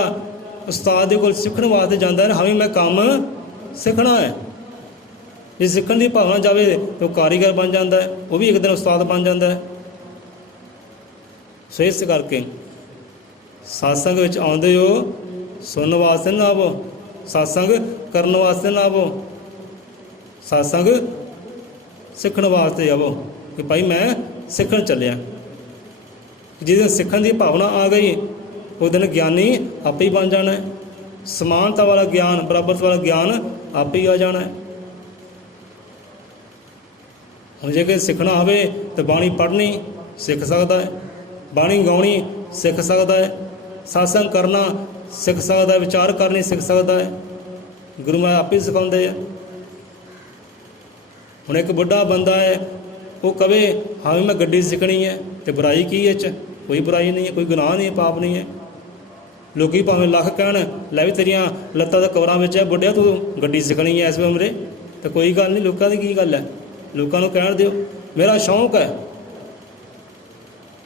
ਉਸਤਾਦ ਦੇ ਕੋਲ ਸਿੱਖਣ ਵਾਸਤੇ ਜਾਂਦਾ ਹੈ, ਹਾਂ ਵੀ ਮੈਂ ਕੰਮ ਸਿੱਖਣਾ ਹੈ, ਜੇ ਸਿੱਖਣ ਦੀ ਭਾਵਨਾ ਜਾਵੇ ਤਾਂ ਉਹ ਕਾਰੀਗਰ ਬਣ ਜਾਂਦਾ ਹੈ, ਉਹ ਵੀ ਇੱਕ ਦਿਨ ਉਸਤਾਦ ਬਣ ਜਾਂਦਾ ਹੈ। ਸੋ ਇਸ ਕਰਕੇ ਸਤਸੰਗ ਵਿੱਚ ਆਉਂਦੇ ਹੋ, ਸੁਣਨ ਵਾਸਤੇ ਨਾ ਆਵੋ, ਸਤਸੰਗ ਕਰਨ ਵਾਸਤੇ ਨਾ ਆਵੋ, ਸਤਸੰਗ ਸਿੱਖਣ ਵਾਸਤੇ ਆਵੋ ਕਿ ਭਾਈ ਮੈਂ ਸਿੱਖਣ ਚੱਲਿਆ। ਜਿਸ ਦਿਨ ਸਿੱਖਣ ਦੀ ਭਾਵਨਾ ਆ ਗਈ, ਉਸ ਦਿਨ ਗਿਆਨੀ ਆਪੇ ਹੀ ਬਣ ਜਾਣਾ ਹੈ। ਸਮਾਨਤਾ ਵਾਲਾ ਗਿਆਨ, ਬਰਾਬਰਤਾ ਵਾਲਾ ਗਿਆਨ ਆਪੇ ਹੀ ਆ ਜਾਣਾ ਹੈ। ਹੁਣ ਜੇ ਕਿ ਸਿੱਖਣਾ ਹੋਵੇ ਤਾਂ ਬਾਣੀ ਪੜ੍ਹਨੀ ਸਿੱਖ ਸਕਦਾ ਹੈ, ਬਾਣੀ ਗਾਉਣੀ ਸਿੱਖ ਸਕਦਾ ਹੈ, ਸਤਸੰਗ ਕਰਨਾ ਸਿੱਖ ਸਕਦਾ ਹੈ, ਵਿਚਾਰ ਕਰਨੀ ਸਿੱਖ ਸਕਦਾ ਹੈ। ਗੁਰੂ ਮਹਾਰਾਜ ਆਪੇ ਸਿਖਾਉਂਦੇ ਆ। ਹੁਣ ਇੱਕ ਬੁੱਢਾ ਬੰਦਾ ਹੈ, ਉਹ ਕਵੇ ਹਾਂ ਵੀ ਮੈਂ ਗੱਡੀ ਸਿੱਖਣੀ ਹੈ, ਅਤੇ ਬੁਰਾਈ ਕੀ ਇਹ 'ਚ? ਕੋਈ ਬੁਰਾਈ ਨਹੀਂ ਹੈ, ਕੋਈ ਗੁਨਾਹ ਨਹੀਂ, ਪਾਪ ਨਹੀਂ ਹੈ। ਲੋਕੀ ਭਾਵੇਂ ਲੱਖ ਕਹਿਣ, ਲੈ ਵੀ ਤੇਰੀਆਂ ਲੱਤਾਂ ਦਾ ਕਵਰਾਂ ਵਿੱਚ ਹੈ, ਬੁੱਢਿਆ ਤੂੰ ਗੱਡੀ ਸਿੱਖਣੀ ਹੈ ਇਸ ਉਮਰੇ, ਤਾਂ ਕੋਈ ਗੱਲ ਨਹੀਂ, ਲੋਕਾਂ ਦੀ ਕੀ ਗੱਲ ਹੈ, ਲੋਕਾਂ ਨੂੰ ਕਹਿਣ ਦਿਓ। ਮੇਰਾ ਸ਼ੌਂਕ ਹੈ,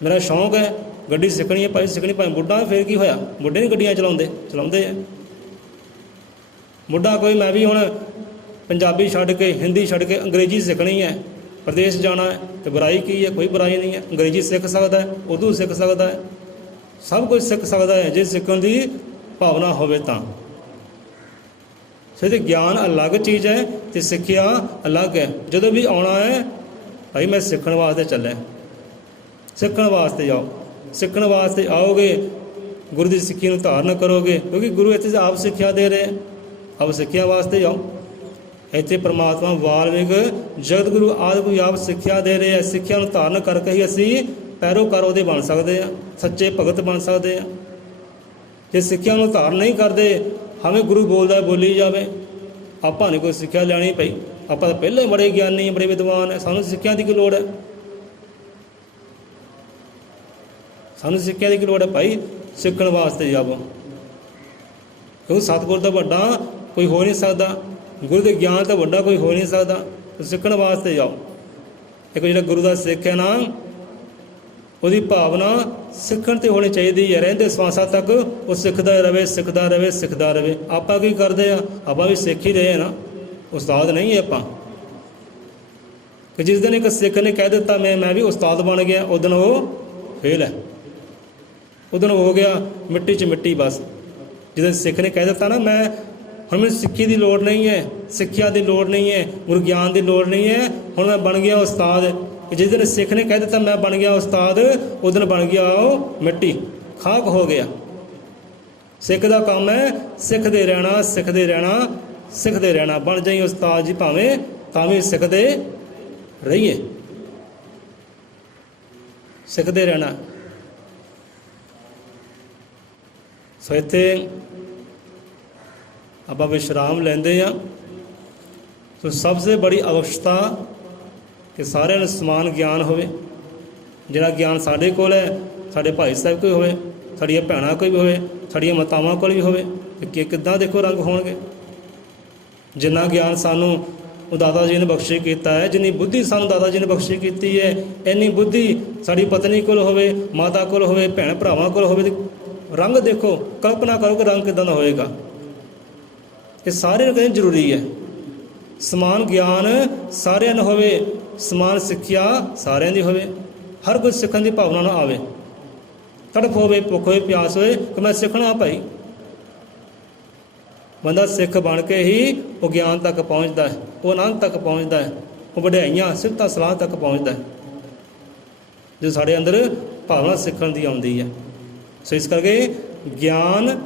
ਮੇਰਾ ਸ਼ੌਂਕ ਹੈ ਗੱਡੀ ਸਿੱਖਣੀ ਹੈ, ਭਾਈ ਸਿੱਖਣੀ, ਭਾਵੇਂ ਬੁੱਢਾ ਫਿਰ ਕੀ ਹੋਇਆ, ਬੁੱਢੇ ਨਹੀਂ ਗੱਡੀਆਂ ਚਲਾਉਂਦੇ ਆ। ਬੁੱਢਾ ਕੋਈ, ਮੈਂ ਵੀ ਹੁਣ ਪੰਜਾਬੀ ਛੱਡ ਕੇ, ਹਿੰਦੀ ਛੱਡ ਕੇ ਅੰਗਰੇਜ਼ੀ ਸਿੱਖਣੀ ਹੈ, ਪ੍ਰਦੇਸ਼ ਜਾਣਾ ਹੈ, ਅਤੇ ਬੁਰਾਈ ਕੀ ਹੈ? ਕੋਈ ਬੁਰਾਈ ਨਹੀਂ ਹੈ। ਅੰਗਰੇਜ਼ੀ ਸਿੱਖ ਸਕਦਾ ਹੈ, ਉਰਦੂ ਸਿੱਖ ਸਕਦਾ ਹੈ, ਸਭ ਕੁਝ ਸਿੱਖ ਸਕਦਾ ਹੈ, ਜੇ ਸਿੱਖਣ ਦੀ ਭਾਵਨਾ ਹੋਵੇ ਤਾਂ। ਸੋ ਗਿਆਨ ਅਲੱਗ ਚੀਜ਼ ਹੈ ਅਤੇ ਸਿੱਖਿਆ ਅਲੱਗ ਹੈ। ਜਦੋਂ ਵੀ ਆਉਣਾ ਹੈ, ਭਾਈ ਮੈਂ ਸਿੱਖਣ ਵਾਸਤੇ ਚੱਲਿਆ, ਸਿੱਖਣ ਵਾਸਤੇ ਜਾਓ। ਸਿੱਖਣ ਵਾਸਤੇ ਆਓਗੇ, ਗੁਰੂ ਦੀ ਸਿੱਖੀ ਨੂੰ ਧਾਰਨ ਕਰੋਗੇ, ਕਿਉਂਕਿ ਗੁਰੂ ਇੱਥੇ ਆਪ ਸਿੱਖਿਆ ਦੇ ਰਹੇ, ਆਪ ਸਿੱਖਿਆ ਵਾਸਤੇ ਜਾਓ। ਇੱਥੇ ਪਰਮਾਤਮਾ ਵਾਲਮੀਕ ਜਗਤ ਗੁਰੂ ਆਦਿ ਕੋਈ ਆਪ ਸਿੱਖਿਆ ਦੇ ਰਹੇ ਹੈ। ਸਿੱਖਿਆ ਨੂੰ ਧਾਰਨ ਕਰਕੇ ਹੀ ਅਸੀਂ ਪੈਰੋਕਾਰ ਉਹਦੇ ਬਣ ਸਕਦੇ ਹਾਂ, ਸੱਚੇ ਭਗਤ ਬਣ ਸਕਦੇ ਹਾਂ। ਜੇ ਸਿੱਖਿਆ ਨੂੰ ਧਾਰਨ ਨਹੀਂ ਕਰਦੇ, ਹਮੇ ਗੁਰੂ ਬੋਲਦਾ ਬੋਲੀ ਜਾਵੇ, ਆਪਾਂ ਨਹੀਂ ਕੋਈ ਸਿੱਖਿਆ ਲੈਣੀ ਪਈ, ਆਪਾਂ ਤਾਂ ਪਹਿਲਾਂ ਹੀ ਬੜੇ ਗਿਆਨੀ, ਬੜੇ ਵਿਦਵਾਨ ਹੈ, ਸਾਨੂੰ ਸਿੱਖਿਆ ਦੀ ਕੀ ਲੋੜ ਹੈ? ਸਾਨੂੰ ਸਿੱਖਿਆ ਦੀ ਕੀ ਲੋੜ ਹੈ? ਭਾਈ ਸਿੱਖਣ ਵਾਸਤੇ ਜਾਵੋ, ਕਿਉਂਕਿ ਸਤਿਗੁਰ ਤੋਂ ਵੱਡਾ ਕੋਈ ਹੋ ਨਹੀਂ ਸਕਦਾ, ਗੁਰੂ ਦੇ ਗਿਆਨ ਤੋਂ ਵੱਡਾ ਕੋਈ ਹੋ ਨਹੀਂ ਸਕਦਾ। ਸਿੱਖਣ ਵਾਸਤੇ ਜਾਓ। ਇੱਕ ਜਿਹੜਾ ਗੁਰੂ ਦਾ ਸਿੱਖ ਹੈ ਨਾ, ਉਹਦੀ ਭਾਵਨਾ ਸਿੱਖਣ 'ਤੇ ਹੋਣੀ ਚਾਹੀਦੀ ਹੈ। ਰਹਿੰਦੇ ਸਵਾਸਾਂ ਤੱਕ ਉਹ ਸਿੱਖਦਾ ਰਹੇ, ਸਿੱਖਦਾ ਰਹੇ, ਸਿੱਖਦਾ ਰਹੇ। ਆਪਾਂ ਕੀ ਕਰਦੇ ਆ? ਆਪਾਂ ਵੀ ਸਿੱਖ ਹੀ ਰਹੇ ਨਾ, ਉਸਤਾਦ ਨਹੀਂ ਹੈ ਆਪਾਂ। ਕਿ ਜਿਸ ਦਿਨ ਇੱਕ ਸਿੱਖ ਨੇ ਕਹਿ ਦਿੱਤਾ ਮੈਂ ਵੀ ਉਸਤਾਦ ਬਣ ਗਿਆ, ਉਸ ਦਿਨ ਉਹ ਫੇਲ ਹੈ, ਉਸ ਦਿਨ ਹੋ ਗਿਆ ਮਿੱਟੀ 'ਚ ਮਿੱਟੀ। ਬਸ ਜਦੋਂ ਸਿੱਖ ਨੇ ਕਹਿ ਦਿੱਤਾ ਨਾ, ਹੁਣ ਮੈਨੂੰ ਸਿੱਖੀ ਦੀ ਲੋੜ ਨਹੀਂ ਹੈ, ਸਿੱਖਿਆ ਦੀ ਲੋੜ ਨਹੀਂ ਹੈ, ਗੁਰੂ ਗਿਆਨ ਦੀ ਲੋੜ ਨਹੀਂ ਹੈ, ਹੁਣ ਮੈਂ ਬਣ ਗਿਆ ਉਸਤਾਦ। ਜਿਸ ਦਿਨ ਸਿੱਖ ਨੇ ਕਹਿ ਦਿੱਤਾ ਮੈਂ ਬਣ ਗਿਆ ਉਸਤਾਦ, ਉਸ ਦਿਨ ਬਣ ਗਿਆ ਉਹ ਮਿੱਟੀ, ਖਾਕ ਹੋ ਗਿਆ। ਸਿੱਖ ਦਾ ਕੰਮ ਹੈ ਸਿੱਖਦੇ ਰਹਿਣਾ, ਸਿੱਖਦੇ ਰਹਿਣਾ, ਸਿੱਖਦੇ ਰਹਿਣਾ। ਬਣ ਜਾਈ ਉਸਤਾਦ ਜੀ ਭਾਵੇਂ, ਤਾਂ ਵੀ ਸਿੱਖਦੇ ਰਹੀਏ, ਸਿੱਖਦੇ ਰਹਿਣਾ। ਸੋ ਇੱਥੇ ਆਪਾਂ ਵਿਸ਼ਰਾਮ ਲੈਂਦੇ ਹਾਂ। ਸੋ ਸਭ ਤੋਂ ਬੜੀ ਅਵਸਥਾ ਕਿ ਸਾਰਿਆਂ ਨੂੰ ਸਮਾਨ ਗਿਆਨ ਹੋਵੇ। ਜਿਹੜਾ ਗਿਆਨ ਸਾਡੇ ਕੋਲ ਹੈ, ਸਾਡੇ ਭਾਈ ਸਾਹਿਬ ਕੋਈ ਹੋਵੇ, ਸਾਡੀਆਂ ਭੈਣਾਂ ਕੋਈ ਵੀ ਹੋਵੇ, ਸਾਡੀਆਂ ਮਾਤਾਵਾਂ ਕੋਲ ਵੀ ਹੋਵੇ, ਕਿ ਕਿੱਦਾਂ ਦੇਖੋ ਰੰਗ ਹੋਣਗੇ। ਜਿੰਨਾ ਗਿਆਨ ਸਾਨੂੰ ਉਹ ਦਾਦਾ ਜੀ ਨੇ ਬਖਸ਼ੇ ਕੀਤਾ ਹੈ, ਜਿੰਨੀ ਬੁੱਧੀ ਸਾਨੂੰ ਦਾਦਾ ਜੀ ਨੇ ਬਖਸ਼ੇ ਕੀਤੀ ਹੈ, ਇੰਨੀ ਬੁੱਧੀ ਸਾਡੀ ਪਤਨੀ ਕੋਲ ਹੋਵੇ, ਮਾਤਾ ਕੋਲ ਹੋਵੇ, ਭੈਣ ਭਰਾਵਾਂ ਕੋਲ ਹੋਵੇ, ਤੇ ਰੰਗ ਦੇਖੋ, ਕਲਪਨਾ ਕਰੋ ਕਿ ਰੰਗ ਕਿੱਦਾਂ ਦਾ ਹੋਏਗਾ। ਇਹ ਸਾਰਿਆਂ ਨੂੰ ਕਹਿੰਦੇ ਜ਼ਰੂਰੀ ਹੈ। ਸਮਾਨ ਗਿਆਨ ਸਾਰਿਆਂ ਨੂੰ ਹੋਵੇ, ਸਮਾਨ ਸਿੱਖਿਆ ਸਾਰਿਆਂ ਦੀ ਹੋਵੇ। ਹਰ ਕੋਈ ਸਿੱਖਣ ਦੀ ਭਾਵਨਾ ਨਾਲ ਆਵੇ, ਤੜਫ ਹੋਵੇ, ਭੁੱਖ ਹੋਵੇ, ਪਿਆਸ ਹੋਵੇ ਕਿ ਮੈਂ ਸਿੱਖਣਾ ਭਾਈ। ਬੰਦਾ ਸਿੱਖ ਬਣ ਕੇ ਹੀ ਉਹ ਗਿਆਨ ਤੱਕ ਪਹੁੰਚਦਾ ਹੈ, ਉਹ ਆਨੰਦ ਤੱਕ ਪਹੁੰਚਦਾ ਹੈ, ਉਹ ਵਡਿਆਈਆਂ ਸਿਫਤਾਂ ਸਲਾਹ ਤੱਕ ਪਹੁੰਚਦਾ ਹੈ, ਜੋ ਸਾਡੇ ਅੰਦਰ ਭਾਵਨਾ ਸਿੱਖਣ ਦੀ ਆਉਂਦੀ ਹੈ। ਸੋ ਇਸ ਕਰਕੇ ਗਿਆਨ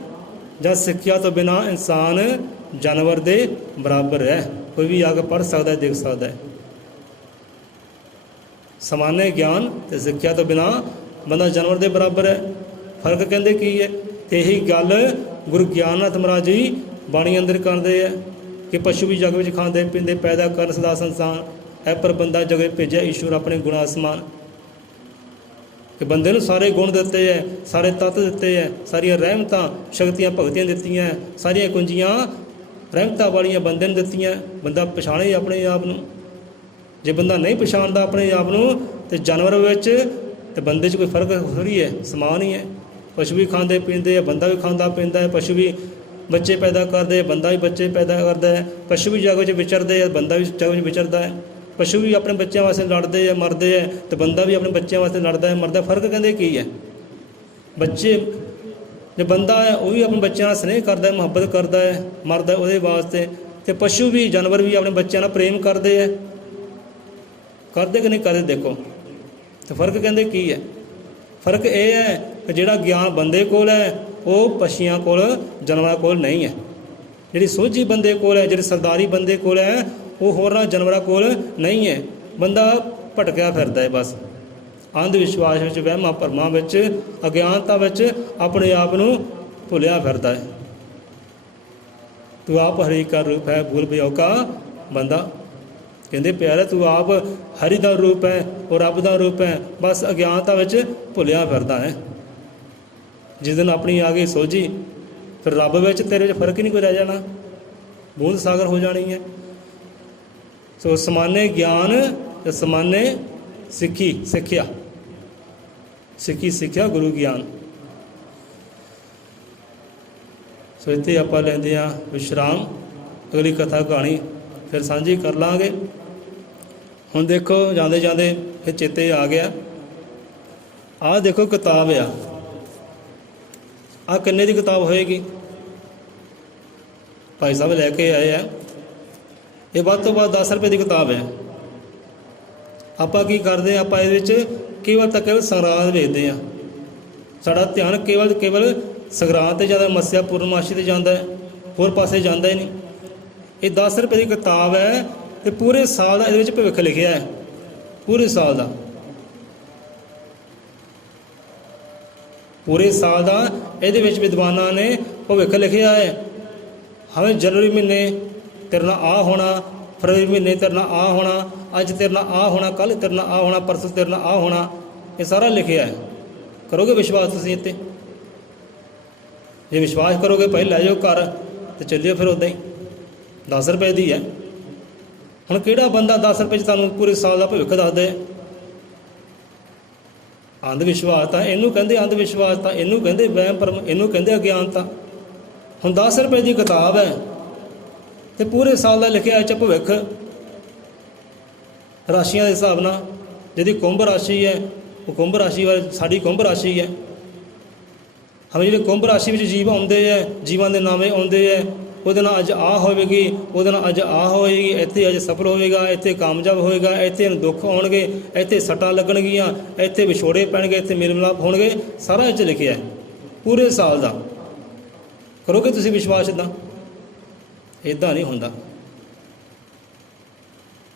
ਜਾਂ ਸਿੱਖਿਆ ਤੋਂ ਬਿਨਾਂ ਇਨਸਾਨ ਜਾਨਵਰ ਦੇ ਬਰਾਬਰ ਹੈ। ਕੋਈ ਵੀ ਆ ਕੇ ਪੜ੍ਹ ਸਕਦਾ, ਦੇਖ ਸਕਦਾ ਹੈ। ਸਮਾਨੇ ਗਿਆਨ ਅਤੇ ਸਿੱਖਿਆ ਤੋਂ ਬਿਨਾਂ ਬੰਦਾ ਜਾਨਵਰ ਦੇ ਬਰਾਬਰ ਹੈ। ਫਰਕ ਕਹਿੰਦੇ ਕੀ ਹੈ? ਅਤੇ ਇਹੀ ਗੱਲ ਗੁਰੂ ਗਿਆਨਨਾਥ ਮਹਾਰਾਜ ਜੀ ਬਾਣੀ ਅੰਦਰ ਕਰਦੇ ਹੈ ਕਿ ਪਸ਼ੂ ਵੀ ਜਗ ਵਿੱਚ ਖਾਂਦੇ ਪੀਂਦੇ, ਪੈਦਾ ਕਰਨ ਸਦਾ ਸੰਸਾਰ, ਐ ਪਰ ਬੰਦਾ ਜਗੇ ਭੇਜਿਆ ਈਸ਼ਵਰ ਆਪਣੇ ਗੁਣਾ ਸਮਾਨ। ਕਿ ਬੰਦੇ ਨੂੰ ਸਾਰੇ ਗੁਣ ਦਿੱਤੇ ਹੈ, ਸਾਰੇ ਤੱਤ ਦਿੱਤੇ ਹੈ, ਸਾਰੀਆਂ ਰਹਿਮਤਾਂ ਸ਼ਕਤੀਆਂ ਭਗਤੀਆਂ ਦਿੱਤੀਆਂ, ਸਾਰੀਆਂ ਕੁੰਜੀਆਂ ਰਹਿਮਤਾਂ ਵਾਲੀਆਂ ਬੰਦੇ ਨੂੰ ਦਿੱਤੀਆਂ। ਬੰਦਾ ਪਛਾਣੇ ਆਪਣੇ ਆਪ ਨੂੰ। ਜੇ ਬੰਦਾ ਨਹੀਂ ਪਛਾਣਦਾ ਆਪਣੇ ਆਪ ਨੂੰ ਤੇ ਜਾਨਵਰ ਵਿੱਚ ਤੇ ਬੰਦੇ 'ਚ ਕੋਈ ਫਰਕ ਥੋੜ੍ਹੀ ਹੈ, ਸਮਾਨ ਹੀ ਹੈ। ਪਸ਼ੂ ਵੀ ਖਾਂਦੇ ਪੀਂਦੇ ਆ, ਬੰਦਾ ਵੀ ਖਾਂਦਾ ਪੀਂਦਾ ਹੈ। ਪਸ਼ੂ ਵੀ ਬੱਚੇ ਪੈਦਾ ਕਰਦੇ, ਬੰਦਾ ਵੀ ਬੱਚੇ ਪੈਦਾ ਕਰਦਾ ਹੈ। ਪਸ਼ੂ ਵੀ ਜੱਗ ਵਿੱਚ ਵਿਚਰਦੇ ਆ, ਬੰਦਾ ਵੀ ਜੱਗ ਵਿੱਚ ਵਿਚਰਦਾ ਹੈ। ਪਸ਼ੂ ਵੀ ਆਪਣੇ ਬੱਚਿਆਂ ਵਾਸਤੇ ਲੜਦੇ ਆ, ਮਰਦੇ ਹੈ, ਤੇ ਬੰਦਾ ਵੀ ਆਪਣੇ ਬੱਚਿਆਂ ਵਾਸਤੇ ਲੜਦਾ ਹੈ, ਮਰਦਾ। ਫਰਕ ਕਹਿੰਦੇ ਕੀ ਹੈ? ਬੱਚੇ ਜੇ ਬੰਦਾ ਹੈ ਉਹ ਵੀ ਆਪਣੇ ਬੱਚਿਆਂ ਨਾਲ ਸਨੇਹ ਕਰਦਾ ਹੈ, ਮੁਹੱਬਤ ਕਰਦਾ ਹੈ, ਮਰਦਾ ਉਹਦੇ ਵਾਸਤੇ। ਅਤੇ ਪਸ਼ੂ ਵੀ, ਜਾਨਵਰ ਵੀ ਆਪਣੇ ਬੱਚਿਆਂ ਨਾਲ ਪ੍ਰੇਮ ਕਰਦੇ ਹੈ। ਕਰਦੇ ਕਿ ਨਹੀਂ ਕਰਦੇ? ਦੇਖੋ, ਅਤੇ ਫਰਕ ਕਹਿੰਦੇ ਕੀ ਹੈ? ਫਰਕ ਇਹ ਹੈ ਕਿ ਜਿਹੜਾ ਗਿਆਨ ਬੰਦੇ ਕੋਲ ਹੈ ਉਹ ਪਸ਼ੂਆਂ ਕੋਲ, ਜਾਨਵਰਾਂ ਕੋਲ ਨਹੀਂ ਹੈ। ਜਿਹੜੀ ਸੋਝੀ ਬੰਦੇ ਕੋਲ ਹੈ, ਜਿਹੜੀ ਸਰਦਾਰੀ ਬੰਦੇ ਕੋਲ ਹੈ, ਉਹ ਹੋਰਾਂ ਜਾਨਵਰਾਂ ਕੋਲ ਨਹੀਂ ਹੈ। ਬੰਦਾ ਭਟਕਿਆ ਫਿਰਦਾ ਹੈ ਬਸ ਅੰਧ ਵਿਸ਼ਵਾਸ ਵਿੱਚ, ਵਹਿਮਾਂ ਭਰਮਾਂ ਵਿੱਚ, ਅਗਿਆਨਤਾ ਵਿੱਚ ਆਪਣੇ ਆਪ ਨੂੰ ਭੁੱਲਿਆ ਫਿਰਦਾ ਹੈ। ਤੂੰ ਆਪ ਹਰੀ ਕਾ ਰੂਪ ਹੈ, ਭੂਲ ਭੁਲਾਓ ਕਾ ਬੰਦਾ। ਕਹਿੰਦੇ ਪਿਆਰੇ, ਤੂੰ ਆਪ ਹਰੀ ਦਾ ਰੂਪ ਹੈ, ਉਹ ਰੱਬ ਦਾ ਰੂਪ ਹੈ, ਬਸ ਅਗਿਆਨਤਾ ਵਿੱਚ ਭੁੱਲਿਆ ਫਿਰਦਾ ਹੈ। ਜਿਸ ਦਿਨ ਆਪਣੀ ਆ ਗਈ ਸੋਝੀ, ਫਿਰ ਰੱਬ ਵਿੱਚ ਤੇਰੇ ਵਿੱਚ ਫਰਕ ਹੀ ਨਹੀਂ ਕੋਈ ਰਹਿ ਜਾਣਾ, ਬੂੰਦ ਸਾਗਰ ਹੋ ਜਾਣੀ ਹੈ। ਸੋ ਸਮਾਨੇ ਗਿਆਨ ਤੇ ਸਮਾਨੇ ਸਿੱਖਿਆ ਸਿੱਖਿਆ ਗੁਰੂ ਗਿਆਨ। ਸੋ ਇੱਥੇ ਆਪਾਂ ਲੈਂਦੇ ਹਾਂ ਵਿਸ਼ਰਾਮ। ਅਗਲੀ ਕਥਾ ਕਹਾਣੀ ਫਿਰ ਸਾਂਝੀ ਕਰ ਲਾਂਗੇ। ਹੁਣ ਦੇਖੋ, ਜਾਂਦੇ ਜਾਂਦੇ ਫਿਰ ਚੇਤੇ ਆ ਗਿਆ, ਆਹ ਦੇਖੋ ਕਿਤਾਬ ਆ, ਆਹ ਕਿੰਨੇ ਦੀ ਕਿਤਾਬ ਹੋਏਗੀ? ਭਾਈ ਸਾਹਿਬ ਲੈ ਕੇ ਆਏ ਆ। ਇਹ ਵੱਧ ਤੋਂ ਵੱਧ 10 ਰੁਪਏ ਦੀ ਕਿਤਾਬ ਹੈ। ਆਪਾਂ ਕੀ ਕਰਦੇ ਹਾਂ? ਆਪਾਂ ਇਹਦੇ ਵਿੱਚ ਕੇਵਲ ਸੰਗਰਾਂਦ ਵੇਖਦੇ ਹਾਂ। ਸਾਡਾ ਧਿਆਨ ਕੇਵਲ ਸੰਗਰਾਂਦ 'ਤੇ ਜਾਂਦਾ, ਮੱਸਿਆ ਪੂਰਨਮਾਸ਼ੀ 'ਤੇ ਜਾਂਦਾ ਹੈ, ਹੋਰ ਪਾਸੇ ਜਾਂਦਾ ਹੀ ਨਹੀਂ। ਇਹ 10 ਰੁਪਏ ਦੀ ਕਿਤਾਬ ਹੈ ਅਤੇ ਪੂਰੇ ਸਾਲ ਦਾ ਇਹਦੇ ਵਿੱਚ ਭਵਿੱਖ ਲਿਖਿਆ ਹੈ। ਪੂਰੇ ਸਾਲ ਦਾ ਇਹਦੇ ਵਿੱਚ ਵਿਦਵਾਨਾਂ ਨੇ ਭਵਿੱਖ ਲਿਖਿਆ ਹੈ। ਹਵੇਂ ਜਨਵਰੀ ਮਹੀਨੇ ਤੇਰੇ ਨਾਲ ਆਹ ਹੋਣਾ, ਫਰਵਰੀ ਮਹੀਨੇ ਤੇਰੇ ਨਾਲ ਆਹ ਹੋਣਾ, ਅੱਜ ਤੇਰੇ ਨਾਲ ਆਹ ਹੋਣਾ, ਕੱਲ੍ਹ ਤੇਰੇ ਨਾਲ ਆਹ ਹੋਣਾ, ਪਰਸੋਂ ਤੇਰੇ ਨਾਲ ਆਹ ਹੋਣਾ। ਇਹ ਸਾਰਾ ਲਿਖਿਆ ਹੈ। ਕਰੋਗੇ ਵਿਸ਼ਵਾਸ ਤੁਸੀਂ ਇੱਥੇ? ਜੇ ਵਿਸ਼ਵਾਸ ਕਰੋਗੇ ਭਾਈ ਲੈ ਜਾਓ ਘਰ ਅਤੇ ਚੱਲਿਓ ਫਿਰ ਉੱਦਾਂ ਹੀ। 10 ਰੁਪਏ ਦੀ ਹੈ। ਹੁਣ ਕਿਹੜਾ ਬੰਦਾ 10 ਰੁਪਏ 'ਚ ਤੁਹਾਨੂੰ ਪੂਰੇ ਸਾਲ ਦਾ ਭਵਿੱਖ ਦੱਸ ਦੇ? ਅੰਧ ਵਿਸ਼ਵਾਸ ਤਾਂ ਇਹਨੂੰ ਕਹਿੰਦੇ, ਅੰਧ ਵਿਸ਼ਵਾਸ ਤਾਂ ਇਹਨੂੰ ਕਹਿੰਦੇ, ਵਹਿਮ ਭਰਮ ਇਹਨੂੰ ਕਹਿੰਦੇ, ਅਗਿਆਨਤਾ। ਹੁਣ 10 ਰੁਪਏ ਦੀ ਕਿਤਾਬ ਹੈ ਅਤੇ ਪੂਰੇ ਸਾਲ ਦਾ ਲਿਖਿਆ ਇਹ 'ਚ ਭਵਿੱਖ ਰਾਸ਼ੀਆਂ ਦੇ ਹਿਸਾਬ ਨਾਲ। ਜਿਹਦੀ ਕੁੰਭ ਰਾਸ਼ੀ ਹੈ ਉਹ ਕੁੰਭ ਰਾਸ਼ੀ ਵਾਲੀ, ਸਾਡੀ ਕੁੰਭ ਰਾਸ਼ੀ ਹੈ। ਹਮੇ ਜਿਹੜੇ ਕੁੰਭ ਰਾਸ਼ੀ ਵਿੱਚ ਜੀਵ ਆਉਂਦੇ ਹੈ, ਜੀਵਾਂ ਦੇ ਨਾਵੇਂ ਆਉਂਦੇ ਹੈ, ਉਹਦੇ ਨਾਲ ਅੱਜ ਆਹ ਹੋਵੇਗੀ, ਉਹਦੇ ਨਾਲ ਅੱਜ ਆਹ ਹੋਏਗੀ, ਇੱਥੇ ਅੱਜ ਸਫਲ ਹੋਵੇਗਾ, ਇੱਥੇ ਕਾਮਯਾਬ ਹੋਏਗਾ, ਇੱਥੇ ਦੁੱਖ ਆਉਣਗੇ, ਇੱਥੇ ਸੱਟਾਂ ਲੱਗਣਗੀਆਂ, ਇੱਥੇ ਵਿਛੋੜੇ ਪੈਣਗੇ, ਇੱਥੇ ਮੇਲ ਮਿਲਾਪ ਹੋਣਗੇ। ਸਾਰਾ ਇਹ 'ਚ ਲਿਖਿਆ ਹੈ ਪੂਰੇ ਸਾਲ ਦਾ। ਕਰੋਗੇ ਤੁਸੀਂ ਵਿਸ਼ਵਾਸ? ਇੱਦਾਂ ਨਹੀਂ ਹੁੰਦਾ।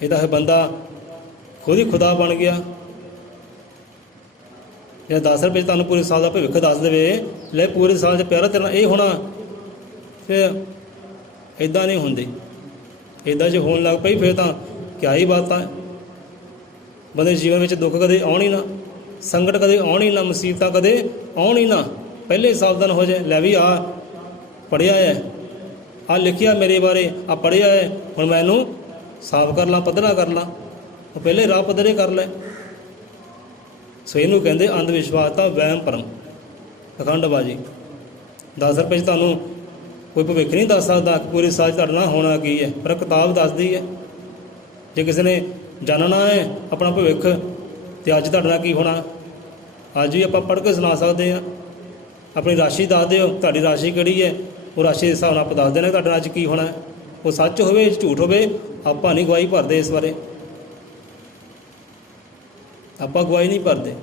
ਇਹਦਾ ਹੈ ਬੰਦਾ ਖੁਦ ਹੀ ਖੁਦਾ ਬਣ ਗਿਆ। ਜਾਂ 10 ਰੁਪਏ 'ਚ ਤੁਹਾਨੂੰ ਪੂਰੇ ਸਾਲ ਦਾ ਭਵਿੱਖ ਦੱਸ ਦੇਵੇ, ਲੈ ਪੂਰੇ ਸਾਲ 'ਚ ਪਿਆਰਾ ਤੇਰੇ ਨਾਲ ਇਹ ਹੋਣਾ, ਫਿਰ ਇੱਦਾਂ ਨਹੀਂ ਹੁੰਦੀ। ਇੱਦਾਂ ਜੇ ਹੋਣ ਲੱਗ ਪਈ ਫਿਰ ਤਾਂ ਕਿਆ ਹੀ ਬਾਤਾਂ। ਬੰਦੇ ਜੀਵਨ ਵਿੱਚ ਦੁੱਖ ਕਦੇ ਆਉਣ ਹੀ ਨਾ, ਸੰਕਟ ਕਦੇ ਆਉਣ ਹੀ ਨਾ, ਮੁਸੀਬਤਾਂ ਕਦੇ ਆਉਣ ਹੀ ਨਾ। ਪਹਿਲੇ ਸਾਵਧਾਨ ਹੋ ਜਾਏ, ਲੈ ਵੀ ਆ ਪੜ੍ਹਿਆ ਹੈ, ਆ ਲਿਖਿਆ ਮੇਰੇ ਬਾਰੇ, ਆ ਪੜ੍ਹਿਆ ਹੈ, ਹੁਣ ਮੈਂ ਇਹਨੂੰ ਸਾਫ਼ ਕਰ ਲਾਂ, ਪੱਧਰਾ ਕਰ ਲਾਂ। ਉਹ ਪਹਿਲੇ ਰਾਹ ਪੱਧਰੇ ਕਰ ਲੈ। ਸੋ ਇਹਨੂੰ ਕਹਿੰਦੇ ਅੰਧ ਵਿਸ਼ਵਾਸ ਤਾਂ ਵਹਿਮ ਭਰਮ, ਪਖੰਡਬਾਜ਼ੀ। 10 ਰੁਪਏ 'ਚ ਤੁਹਾਨੂੰ ਕੋਈ ਭਵਿੱਖ ਨਹੀਂ ਦੱਸ ਸਕਦਾ ਕਿ ਪੂਰੀ ਸਾਲ ਤੁਹਾਡੇ ਨਾਲ ਹੋਣਾ ਕੀ ਹੈ, ਪਰ ਕਿਤਾਬ ਦੱਸਦੀ ਹੈ। ਜੇ ਕਿਸੇ ਨੇ ਜਾਣਨਾ ਹੈ ਆਪਣਾ ਭਵਿੱਖ ਤੇ ਅੱਜ ਤੁਹਾਡੇ ਨਾਲ ਕੀ ਹੋਣਾ, ਅੱਜ ਵੀ ਆਪਾਂ ਪੜ੍ਹ ਕੇ ਸੁਣਾ ਸਕਦੇ ਹਾਂ। ਆਪਣੀ ਰਾਸ਼ੀ ਦੱਸ ਦਿਓ, ਤੁਹਾਡੀ ਰਾਸ਼ੀ ਕਿਹੜੀ ਹੈ, ਉਹ ਰਾਸ਼ੀ ਦੇ ਹਿਸਾਬ ਨਾਲ ਆਪਾਂ ਦੱਸ ਦੇਣਾ ਤੁਹਾਡੇ ਨਾਲ ਅੱਜ ਕੀ ਹੋਣਾ। ਉਹ ਸੱਚ ਹੋਵੇ ਝੂਠ ਹੋਵੇ, ਆਪਾਂ ਨਹੀਂ ਗਵਾਹੀ ਭਰਦੇ ਇਸ ਬਾਰੇ, ਆਪਾਂ ਗਵਾਹੀ ਨਹੀਂ ਭਰਦੇ।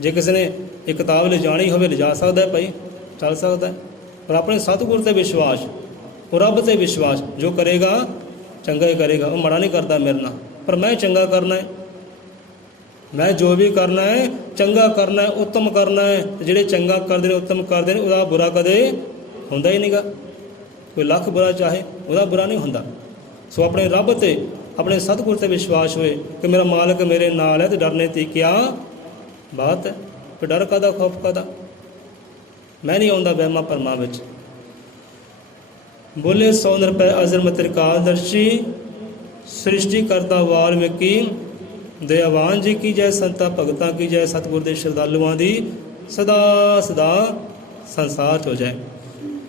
ਜੇ ਕਿਸੇ ਨੇ ਇਹ ਕਿਤਾਬ ਲਿਜਾਣੀ ਹੋਵੇ ਲਿਜਾ ਸਕਦਾ ਭਾਈ, ਚੱਲ ਸਕਦਾ। ਪਰ ਆਪਣੇ ਸਤਿਗੁਰ 'ਤੇ ਵਿਸ਼ਵਾਸ, ਉਹ ਰੱਬ 'ਤੇ ਵਿਸ਼ਵਾਸ, ਜੋ ਕਰੇਗਾ ਚੰਗਾ ਹੀ ਕਰੇਗਾ, ਉਹ ਮਾੜਾ ਨਹੀਂ ਕਰਦਾ ਮੇਰੇ ਨਾਲ। ਪਰ ਮੈਂ ਚੰਗਾ ਕਰਨਾ ਹੈ, ਮੈਂ ਜੋ ਵੀ ਕਰਨਾ ਹੈ ਚੰਗਾ ਕਰਨਾ ਹੈ, ਉੱਤਮ ਕਰਨਾ ਹੈ। ਅਤੇ ਜਿਹੜੇ ਚੰਗਾ ਕਰਦੇ ਨੇ, ਉੱਤਮ ਕਰਦੇ ਨੇ, ਉਹਦਾ ਬੁਰਾ ਕਦੇ ਹੁੰਦਾ ਹੀ ਨਹੀਂਗਾ। ਕੋਈ ਲੱਖ ਬੁਰਾ ਚਾਹੇ, ਉਹਦਾ ਬੁਰਾ ਨਹੀਂ ਹੁੰਦਾ। ਸੋ ਆਪਣੇ ਰੱਬ 'ਤੇ, ਆਪਣੇ ਸਤਿਗੁਰ 'ਤੇ ਵਿਸ਼ਵਾਸ ਹੋਏ ਕਿ ਮੇਰਾ ਮਾਲਕ ਮੇਰੇ ਨਾਲ ਹੈ, ਅਤੇ ਡਰਨੇ ਦੀ ਕਿਆ ਬਾਤ ਹੈ। ਫਿਰ ਡਰ ਕਾਹਦਾ, ਖੌਫ ਕਾਹਦਾ। ਮੈਂ ਨਹੀਂ ਆਉਂਦਾ ਵਹਿਮਾਂ ਭਰਮਾਂ ਵਿੱਚ। ਬੋਲੇ 100 ਰੁਪਏ ਅਜ਼ਰਮ ਤ੍ਰਿਕਾਲਦਰਸ਼ੀ, ਸ੍ਰਿਸ਼ਟੀ ਕਰਤਾ ਵਾਲਮੀਕੀ, ਦਇਆਵਾਨ ਜੀ ਕੀ ਜੈ, ਸੰਤਾਂ ਭਗਤਾਂ ਕੀ ਜੈ, ਸਤਿਗੁਰ ਦੇ ਸ਼ਰਧਾਲੂਆਂ ਦੀ ਸਦਾ ਸਦਾ ਸੰਸਾਰ ਹੋ ਜਾਏ।